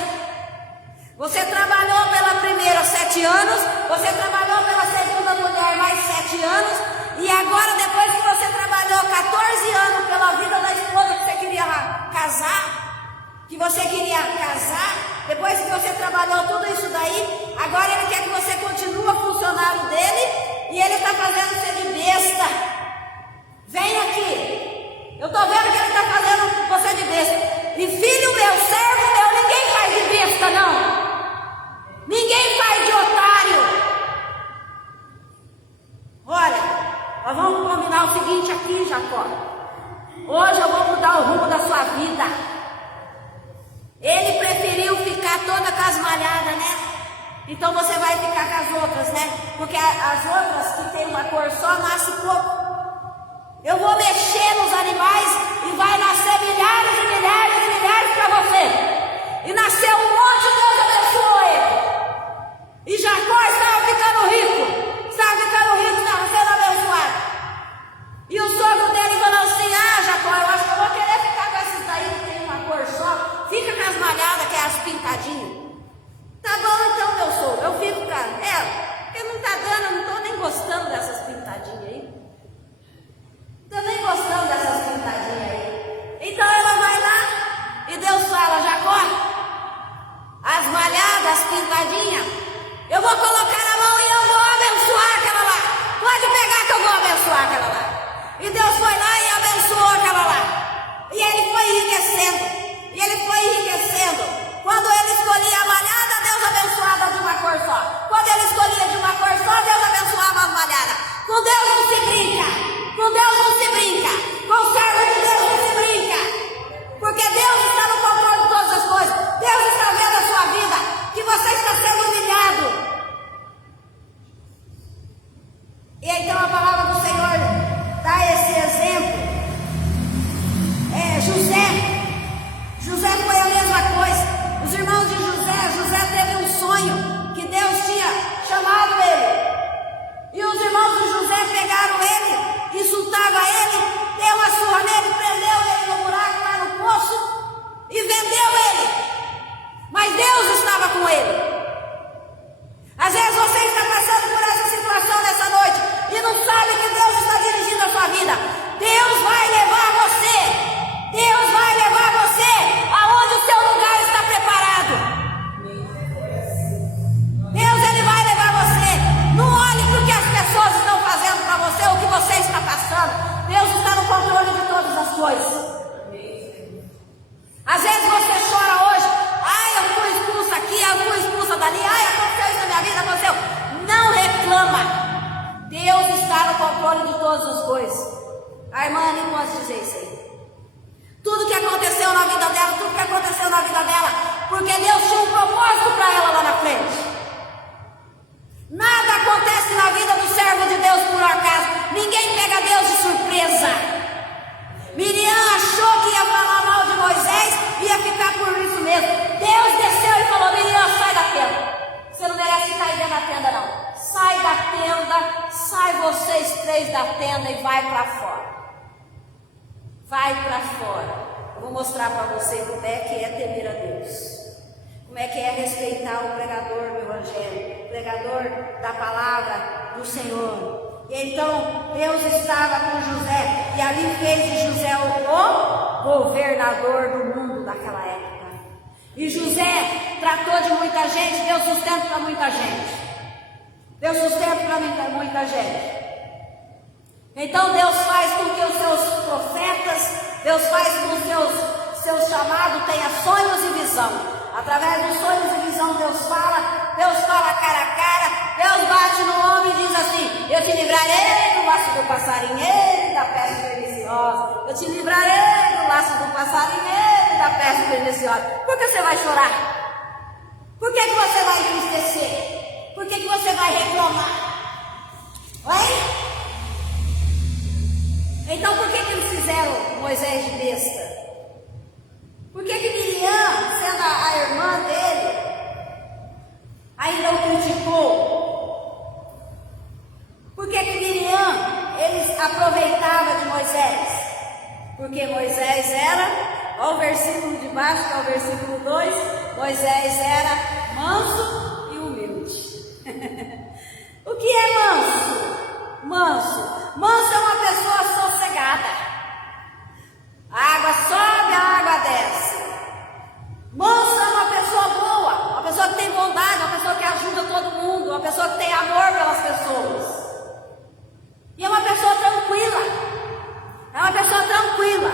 Você trabalhou pela primeira 7 anos, você trabalhou pela segunda mulher mais 7 anos, e agora, depois que você trabalhou 14 anos pela vida da esposa que você queria casar, depois que você trabalhou tudo isso daí, agora ele quer que você continue funcionário dele, e ele está fazendo você de besta. Vem aqui, eu estou vendo que ele está fazendo você de besta. E filho meu, servo meu, ninguém faz de besta não. Ninguém faz de otário. Olha, nós vamos combinar o seguinte aqui, Jacó. Hoje eu vou mudar o rumo da sua vida. Ele preferiu ficar toda casmalhada, né? Então você vai ficar com as outras, né? Porque as outras que tem uma cor só, nasce pouco. Eu vou mexer nos animais e vai nascer milhares e milhares e milhares para você. E nasceu um monte, Deus abençoou ele. E Jacó estava ficando rico, estava sendo abençoado. E o sogro dele falou assim: ah, Jacó, eu acho que eu vou querer ficar com esses daí que tem uma cor só. Fica com as malhadas, que é as pintadinhas. Tá bom então, meu sogro, eu fico com ela. Porque não tá dando, eu não tô nem gostando dessas pintadinhas aí. Tô nem gostando dessas pintadinhas aí. Então ela vai lá e rosadas, pintadinhas, eu vou colocar a mão e eu vou abençoar aquela lá. Pode pegar que eu vou abençoar aquela lá. E Deus foi lá e abençoou aquela lá. E ele foi enriquecendo. E ele foi enriquecendo. Quando ele escolhia a malhada, Deus abençoava de uma cor só. Quando ele escolhia de uma cor só, Deus abençoava as malhadas. Com Deus não se brinca. Com Deus não se brinca. Com o servo de Deus não se brinca. Porque Deus está no controle de todas as coisas. Deus está vendo a sua vida. Que você está sendo humilhado. E então a palavra do Senhor dá esse exemplo. José foi a mesma coisa. Os irmãos de José teve um sonho que Deus tinha chamado ele. E os irmãos de José pegaram ele, insultavam ele, deu uma surra nele, prendeu ele no buraco lá no poço e vendeu ele. Mas Deus estava com ele. Às vezes você está passando por essa situação nessa noite e não sabe que Deus está dirigindo a sua vida. Deus vai levar você. Deus vai levar você aonde o seu lugar está preparado. Deus, Ele vai levar você. Não olhe para o que as pessoas estão fazendo para você, o que você está passando. Deus está no controle de todas as coisas. Às vezes você chora hoje. Ai, eu fui expulsa aqui, eu fui expulsa dali. Ai, aconteceu isso na minha vida, aconteceu. Não reclama. Deus está no controle de todas as coisas. A irmã nem pode dizer isso aí. Tudo que aconteceu na vida dela, tudo que aconteceu na vida dela, porque Deus tinha um propósito para ela lá na frente. Nada acontece na vida do servo de Deus por acaso. Ninguém pega Deus de surpresa. Miriam achou que ia falar mal de Moisés e ia ficar por isso mesmo. Deus desceu e falou: Miriam, sai da tenda. Você não merece cair dentro da tenda, não. Sai da tenda, sai vocês três da tenda e vai para fora. Vai para fora. Eu vou mostrar para você como é que é temer a Deus. Como é que é respeitar o pregador do Evangelho, o pregador da palavra do Senhor. E então Deus estava com José e ali fez de José o governador do mundo daquela época. E José tratou de muita gente, deu sustento para muita gente. Deu sustento para muita gente. Então Deus faz com que os seus profetas, Deus faz com que os seus chamados tenham sonhos e visão. Através dos sonhos e visão Deus fala cara a cara, Deus bate no homem e diz assim: eu te livrarei do laço do passarinheiro e da peste perniciosa. Eu te livrarei do laço do passarinheiro e da peste perniciosa. Por que você vai chorar? Por que você vai entristecer? Por que você vai reclamar? Oi? Então por que eles fizeram Moisés de besta? Por que Miriam, sendo a irmã dele, ainda o criticou? Por que Miriam, eles aproveitavam de Moisés? Porque Moisés era, olha o versículo de baixo, que é o versículo 2, Moisés era manso e humilde. O que é manso? Manso é uma pessoa sossegada. A água sobe, a água desce. Manso é uma pessoa boa, uma pessoa que tem bondade, uma pessoa que ajuda todo mundo, uma pessoa que tem amor pelas pessoas. E é uma pessoa tranquila. É uma pessoa tranquila.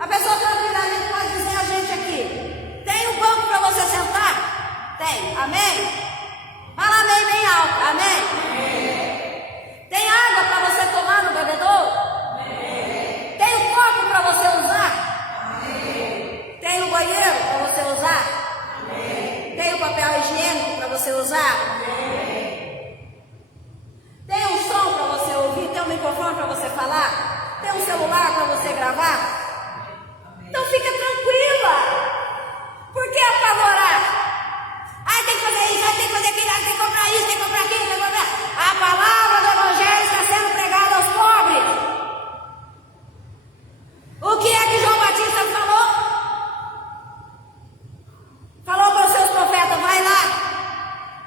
A pessoa tranquila, a gente pode dizer a gente aqui: tem um banco para você sentar? Tem, amém? Fala amém bem alto, amém? Tem água para você tomar no bebedouro? Amém. Tem um copo para você usar? Amém. Tem um banheiro para você usar? Amém. Tem um papel higiênico para você usar? Amém. Tem um som para você ouvir? Tem um microfone para você falar? Tem um celular para você gravar? Amém. Então fica tranquila. Por que apavorar? Ai, tem que fazer isso, ai, tem que fazer aquilo, ai, tem que comprar isso, tem que comprar aquilo, tem que comprar. A palavra do Evangelho está sendo pregada aos pobres. O que é que João Batista falou? Falou para os seus profetas: vai lá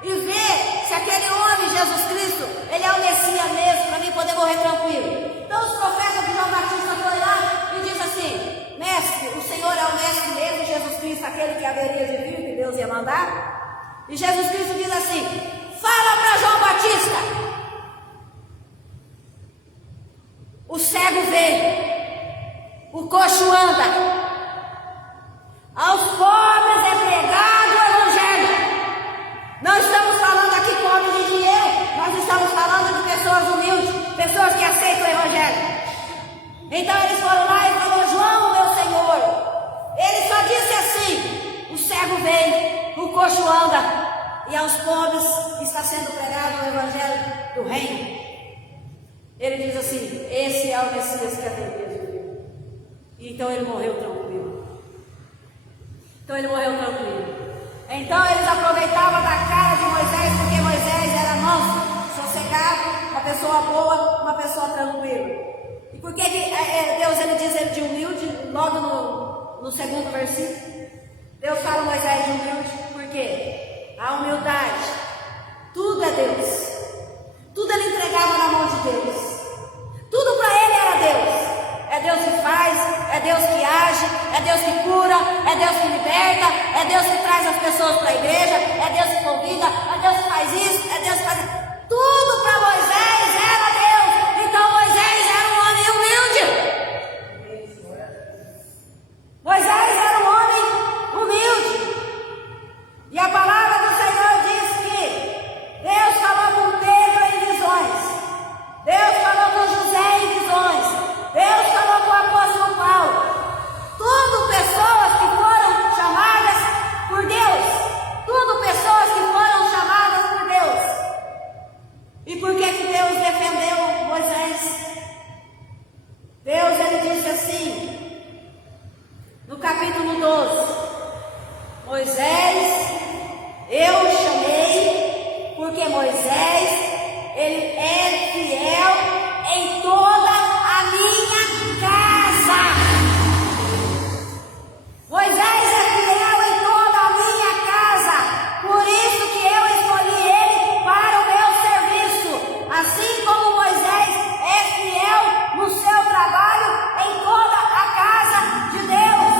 e vê se aquele homem, Jesus Cristo, ele é o Messias mesmo, para mim poder morrer tranquilo. Então os profetas de João Batista foram lá e disse assim: mestre, o Senhor é o mestre mesmo, Jesus Cristo, aquele que haveria de vir, que Deus ia mandar? E Jesus Cristo diz assim: fala para João Batista. O cego vê, o coxo anda, aos pobres é pregado o evangelho. Não estamos falando aqui com homem de dinheiro, nós estamos falando de pessoas humildes, pessoas que aceitam o evangelho. Então eles foram lá e falou: João, meu Senhor, ele só disse assim: o cego vem, o coxo anda, e aos pobres está sendo pregado o evangelho do reino. Ele diz assim: esse é o Messias que havia mesmo. Então ele morreu tranquilo. Então eles aproveitavam da cara de Moisés, porque Moisés era manso, sossegado, uma pessoa boa, uma pessoa tranquila. E por que Deus ele diz ele de humilde, logo no segundo versículo? Deus fala Moisés de humilde, porque a humildade, tudo é Deus. Tudo ele entregava na mão de Deus. Tudo para ele era Deus. É Deus que faz, é Deus que age, é Deus que cura, é Deus que liberta, é Deus que traz as pessoas para a igreja, é Deus que convida, é Deus que faz isso, é Deus que faz isso. Tudo para Moisés era Deus. Então Moisés era um homem humilde. Moisés era um homem humilde. E a palavra do Senhor diz que Deus falou com Pedro em visões. Deus falou com José em visões. Deus falou com o apóstolo Paulo. Tudo pessoas que foram chamadas por Deus. Tudo pessoas que foram chamadas por Deus. E por que Deus defendeu Moisés? Deus ele disse assim, no capítulo 12: Moisés eu chamei, porque Moisés ele é fiel em toda a minha casa. Moisés é fiel em toda a minha casa. Por isso que eu escolhi ele para o meu serviço. Assim como Moisés é fiel no seu trabalho em toda a casa de Deus.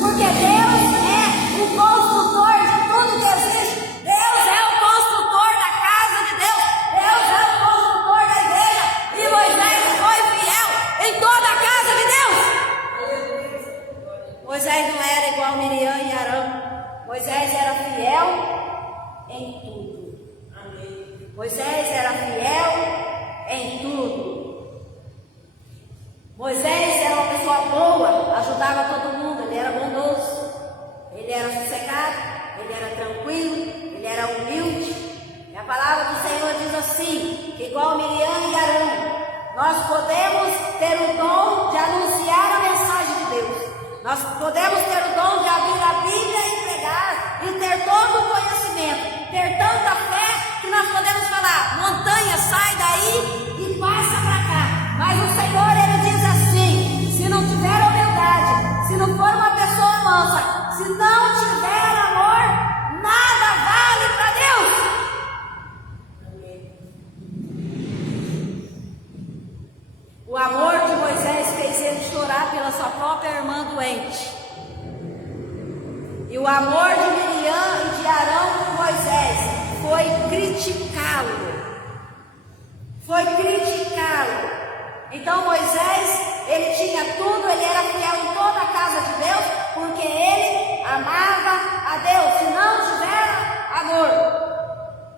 Porque Deus é o construtor de tudo que existe. Deus é o construtor da casa de Deus. Deus é o construtor da igreja. E Moisés foi fiel em toda a casa de Deus. Moisés não era igual Miriam e Arão. Moisés era fiel em tudo. Moisés era fiel em tudo. Moisés era uma pessoa boa, ajudava todo mundo, ele era bondoso, ele era sossegado, ele era tranquilo, ele era humilde. E a palavra do Senhor diz assim, que igual Miriam e Arão, nós podemos ter o dom de anunciar a mensagem de Deus. Nós podemos ter o dom de abrir a Bíblia e pregar, e ter todo o conhecimento, ter tanta fé que nós podemos falar: montanha, sai daí e passa para cá. Mas o Senhor ele diz assim: se não tiver humildade, se não for uma pessoa mansa, se não tiver amor, nada vale para Deus. O amor de Moisés fez ele chorar pela sua própria irmã doente. E o amor de Miriam e de Arão por Moisés foi criticá-lo. Então Moisés, ele tinha tudo, ele era fiel em toda a casa de Deus, porque ele amava a Deus. Se não tiver amor,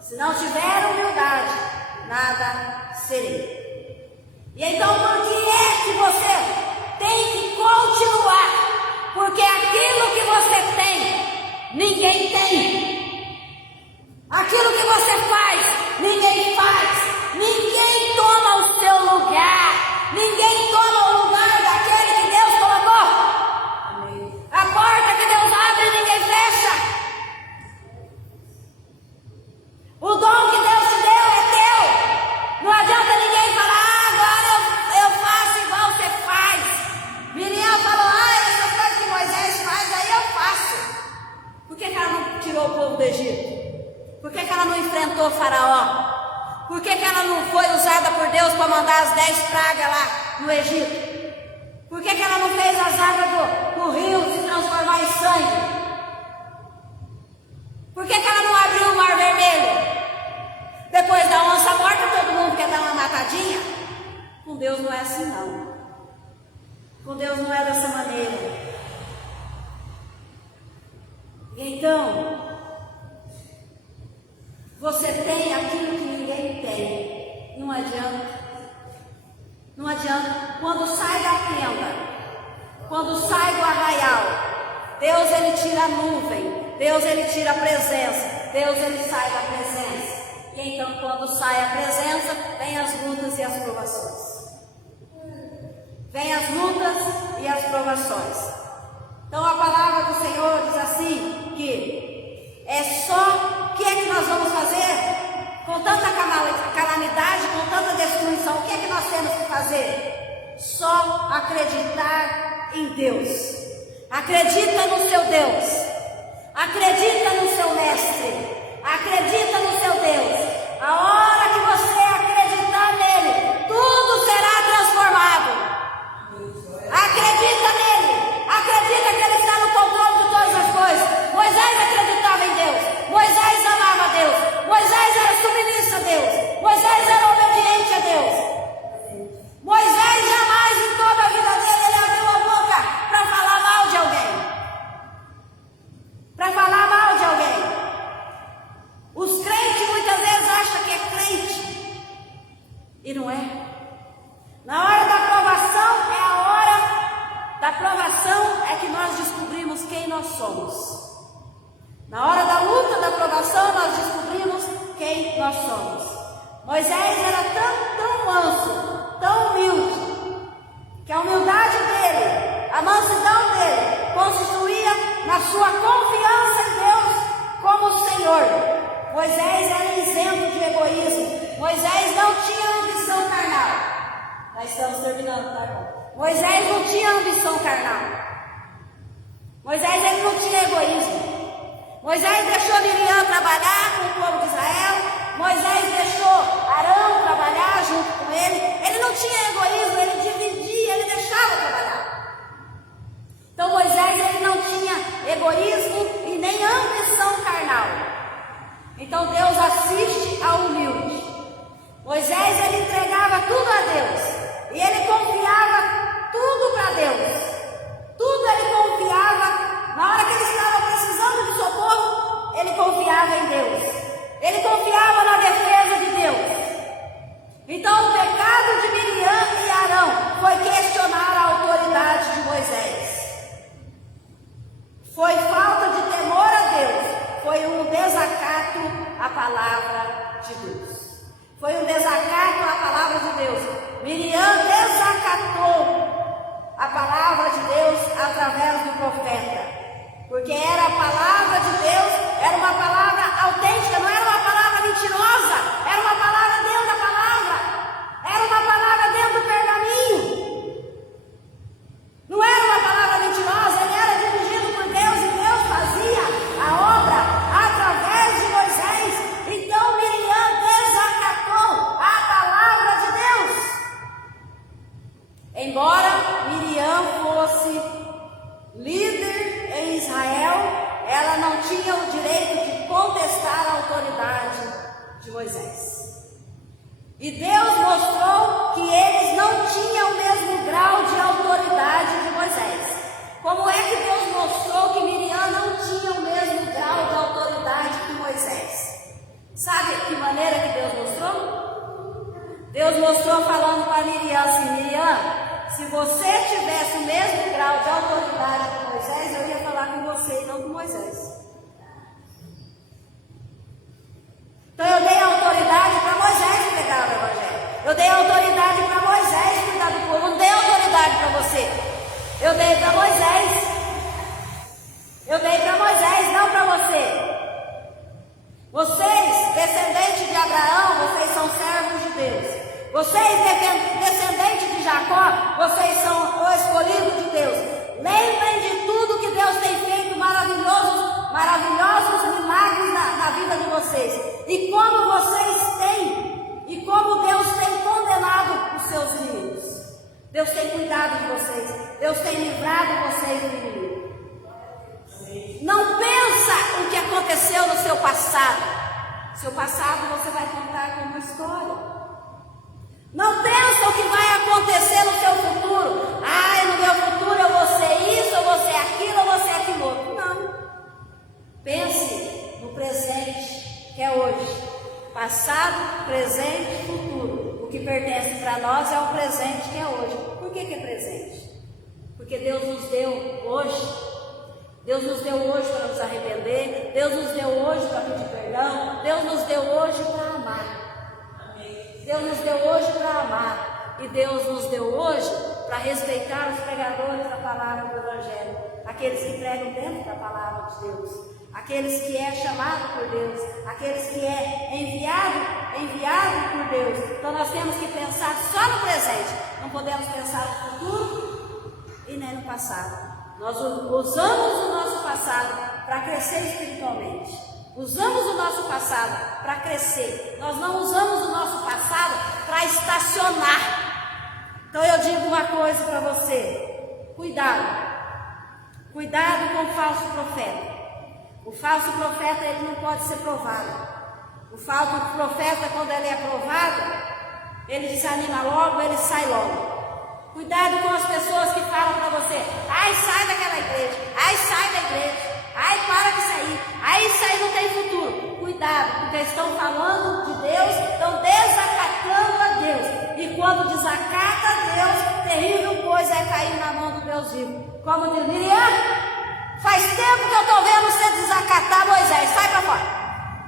se não tiver humildade, nada seria. E então por que é que você tem que continuar? Porque aquilo que você tem, ninguém tem. Aquilo que você faz, ninguém faz. Ninguém toma o seu lugar. Ninguém toma o lugar daquele que Deus colocou. Amém. A porta que Deus abre, ninguém fecha. O dom que Deus te deu é teu. Não adianta ninguém falar: agora eu faço igual você faz. Miriam falou: essa coisa que Moisés faz, aí eu faço. Por que ela não tirou o povo do Egito? Por que ela não enfrentou o Faraó? Por que ela não foi usada por Deus para mandar as 10 pragas lá no Egito? Por que ela não fez as águas do rio se transformar em sangue? Por que ela não abriu sentadinha. Com Deus não é assim não. Com Deus não é dessa maneira. Então, você tem aquilo que ninguém tem. Não adianta. Não adianta. Quando sai da tenda, quando sai do arraial, Deus ele tira a nuvem, Deus ele tira a presença, Deus ele sai da presença. E então quando sai a presença, vem as lutas e as provações. Vem as lutas e as provações. Então a palavra do Senhor diz assim, que é só, o que é que nós vamos fazer? Com tanta calamidade, com tanta destruição, o que é que nós temos que fazer? Só acreditar em Deus. Acredita no seu Deus. Acredita no seu mestre. Acredita no seu Deus. A hora que você acreditar nele, tudo será transformado. Acredita nele. Acredita que ele está no controle de todas as coisas. Moisés acreditava em Deus. Moisés amava a Deus. Moisés era submisso a Deus. Moisés era obediente a Deus. Moisés jamais em toda a vida dele ele abriu a boca para falar mal de alguém. Para falar mal de alguém. Os crentes muitas vezes acham que é crente. E não é. Na hora da provação, é a hora da provação é que nós descobrimos quem nós somos. Na hora da luta, da provação, nós descobrimos quem nós somos. Moisés era tão manso, tão humilde, que a humildade dele, a mansidão dele, constituía na sua confiança em Deus como Senhor. Moisés era isento de egoísmo. Moisés não tinha ambição carnal. Nós estamos terminando, tá bom? Moisés não tinha ambição carnal. Moisés ele não tinha egoísmo. Moisés deixou Miriam trabalhar com o povo de Israel. Moisés deixou Arão trabalhar junto com ele. Ele não tinha egoísmo, ele dividia, ele deixava trabalhar. Então Moisés ele não tinha egoísmo e nem ambição carnal. Então Deus assiste ao humilde. Moisés ele entregava tudo a Deus. E ele confiava tudo para Deus. Tudo ele confiava. Na hora que ele estava precisando de socorro, ele confiava em Deus. Ele confiava na defesa de Deus. Então o pecado de Miriam e Arão foi questionar a autoridade de Moisés. Foi falta de temor a Deus. Foi um desacato à palavra de Deus. Foi um desacato à palavra de Deus. Miriam desacatou a palavra de Deus através do profeta. Porque era a palavra de Deus, era uma palavra autêntica, não era uma palavra mentirosa, era uma palavra dentro da palavra, era uma palavra dentro do pergaminho. Não era uma palavra mentirosa, ele era dirigido por Deus e Deus fazia a obra através de Moisés. Então Miriam desacatou a palavra de Deus. Embora Miriam fosse líder em Israel, ela não tinha o direito de contestar a autoridade de Moisés. E Deus mostrou que eles não tinham o mesmo grau de autoridade de Moisés. Como é que Deus mostrou que Miriam não tinha o mesmo grau de autoridade que Moisés? Sabe que maneira que Deus mostrou? Deus mostrou falando para Miriam assim: Miriam, se você tivesse o mesmo grau de autoridade que Moisés, eu ia falar com você e não com Moisés. Então eu dei autoridade para Moisés pregar o Evangelho. Eu dei autoridade para Moisés cuidar do povo. Eu não dei autoridade para você. Eu dei para Moisés. Eu dei para Moisés, não para você. Vocês, descendentes de Abraão, vocês são servos de Deus. Vocês, descendentes de Jacó, vocês são o escolhido de Deus. Lembrem de tudo que Deus tem feito, maravilhosos milagres na vida de vocês. E como vocês têm, e como Deus tem condenado os seus inimigos. Deus tem cuidado de vocês. Deus tem livrado vocês do inimigo. Não pensa o que aconteceu no seu passado. Seu passado você vai contar como uma história. Não pensa o que vai acontecer no seu futuro. Ah, no meu futuro eu vou ser isso, eu vou ser aquilo, eu vou ser aquilo outro. Não. Pense no presente, que é hoje. Passado, presente, futuro. O que pertence para nós é o presente, que é hoje. Por que é presente? Porque Deus nos deu hoje. Deus nos deu hoje para nos arrepender. Deus nos deu hoje para pedir perdão. Deus nos deu hoje para amar. Deus nos deu hoje para amar. E Deus nos deu hoje para respeitar os pregadores da palavra do Evangelho. Aqueles que pregam dentro da palavra de Deus. Aqueles que é chamado por Deus. Aqueles que é enviado por Deus. Então nós temos que pensar só no presente. Não podemos pensar no futuro e nem no passado. Nós usamos o nosso passado para crescer espiritualmente. Usamos o nosso passado para crescer. Nós não usamos o nosso passado para estacionar. Então eu digo uma coisa para você. Cuidado. Cuidado com o falso profeta. O falso profeta, ele não pode ser provado. O falso profeta, quando ele é provado, ele desanima logo, ele sai logo. Cuidado com as pessoas que falam para você: ai, sai daquela igreja, ai, sai da igreja. Ai, para com isso aí. Ai, isso aí não tem futuro. Cuidado, porque estão falando de Deus, estão desacatando a Deus. E quando desacata a Deus, terrível coisa é cair na mão do Deus vivo. Como diria, faz tempo que eu estou vendo você desacatar Moisés. Sai para fora.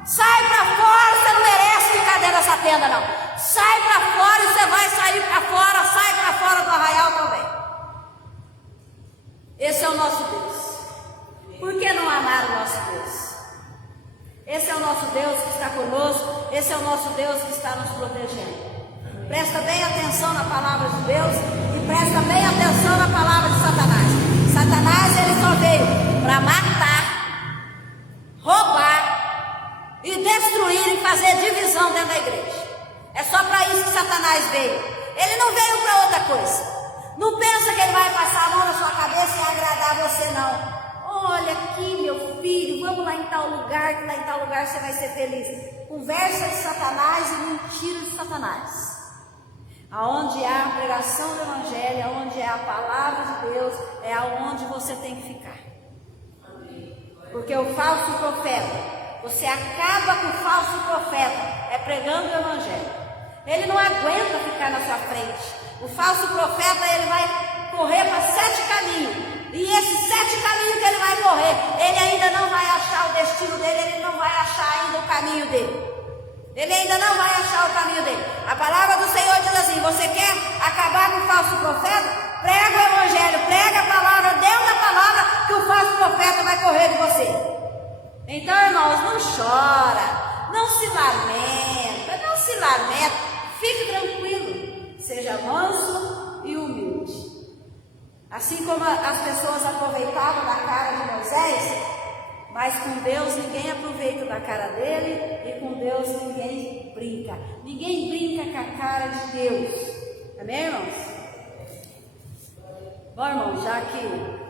Sai para fora, você não merece ficar dentro dessa tenda, não. Sai para fora e você vai sair para fora. Sai para fora do arraial também. Esse é o nosso Deus. Por que não amar o nosso Deus? Esse é o nosso Deus que está conosco. Esse é o nosso Deus que está nos protegendo. Presta bem atenção na palavra de Deus e presta bem atenção na palavra de Satanás. Satanás, ele só veio para matar, roubar e destruir e fazer divisão dentro da igreja. É só para isso que Satanás veio. Ele não veio para outra coisa. Não pensa que ele vai passar a mão na sua cabeça e agradar você, não. Olha aqui, meu filho, vamos lá em tal lugar, que lá em tal lugar você vai ser feliz. Conversa de Satanás e mentira de Satanás. Aonde há a pregação do Evangelho, aonde há a palavra de Deus, é aonde você tem que ficar. Porque o falso profeta, você acaba com o falso profeta, é pregando o Evangelho. Ele não aguenta ficar na sua frente. O falso profeta, ele vai correr para 7 caminhos. E esses 7 caminhos que ele vai correr, ele ainda não vai achar o destino dele, ele não vai achar ainda o caminho dele. Ele ainda não vai achar o caminho dele. A palavra do Senhor diz assim: você quer acabar com o falso profeta? Prega o Evangelho, prega a palavra, dentro da palavra, que o falso profeta vai correr de você. Então, irmãos, não chora, não se lamenta, fique tranquilo, seja manso e humilde. Assim como as pessoas aproveitavam da cara de Moisés, mas com Deus ninguém aproveita da cara dele e com Deus ninguém brinca. Ninguém brinca com a cara de Deus. Amém, irmãos? Bom, irmãos, já que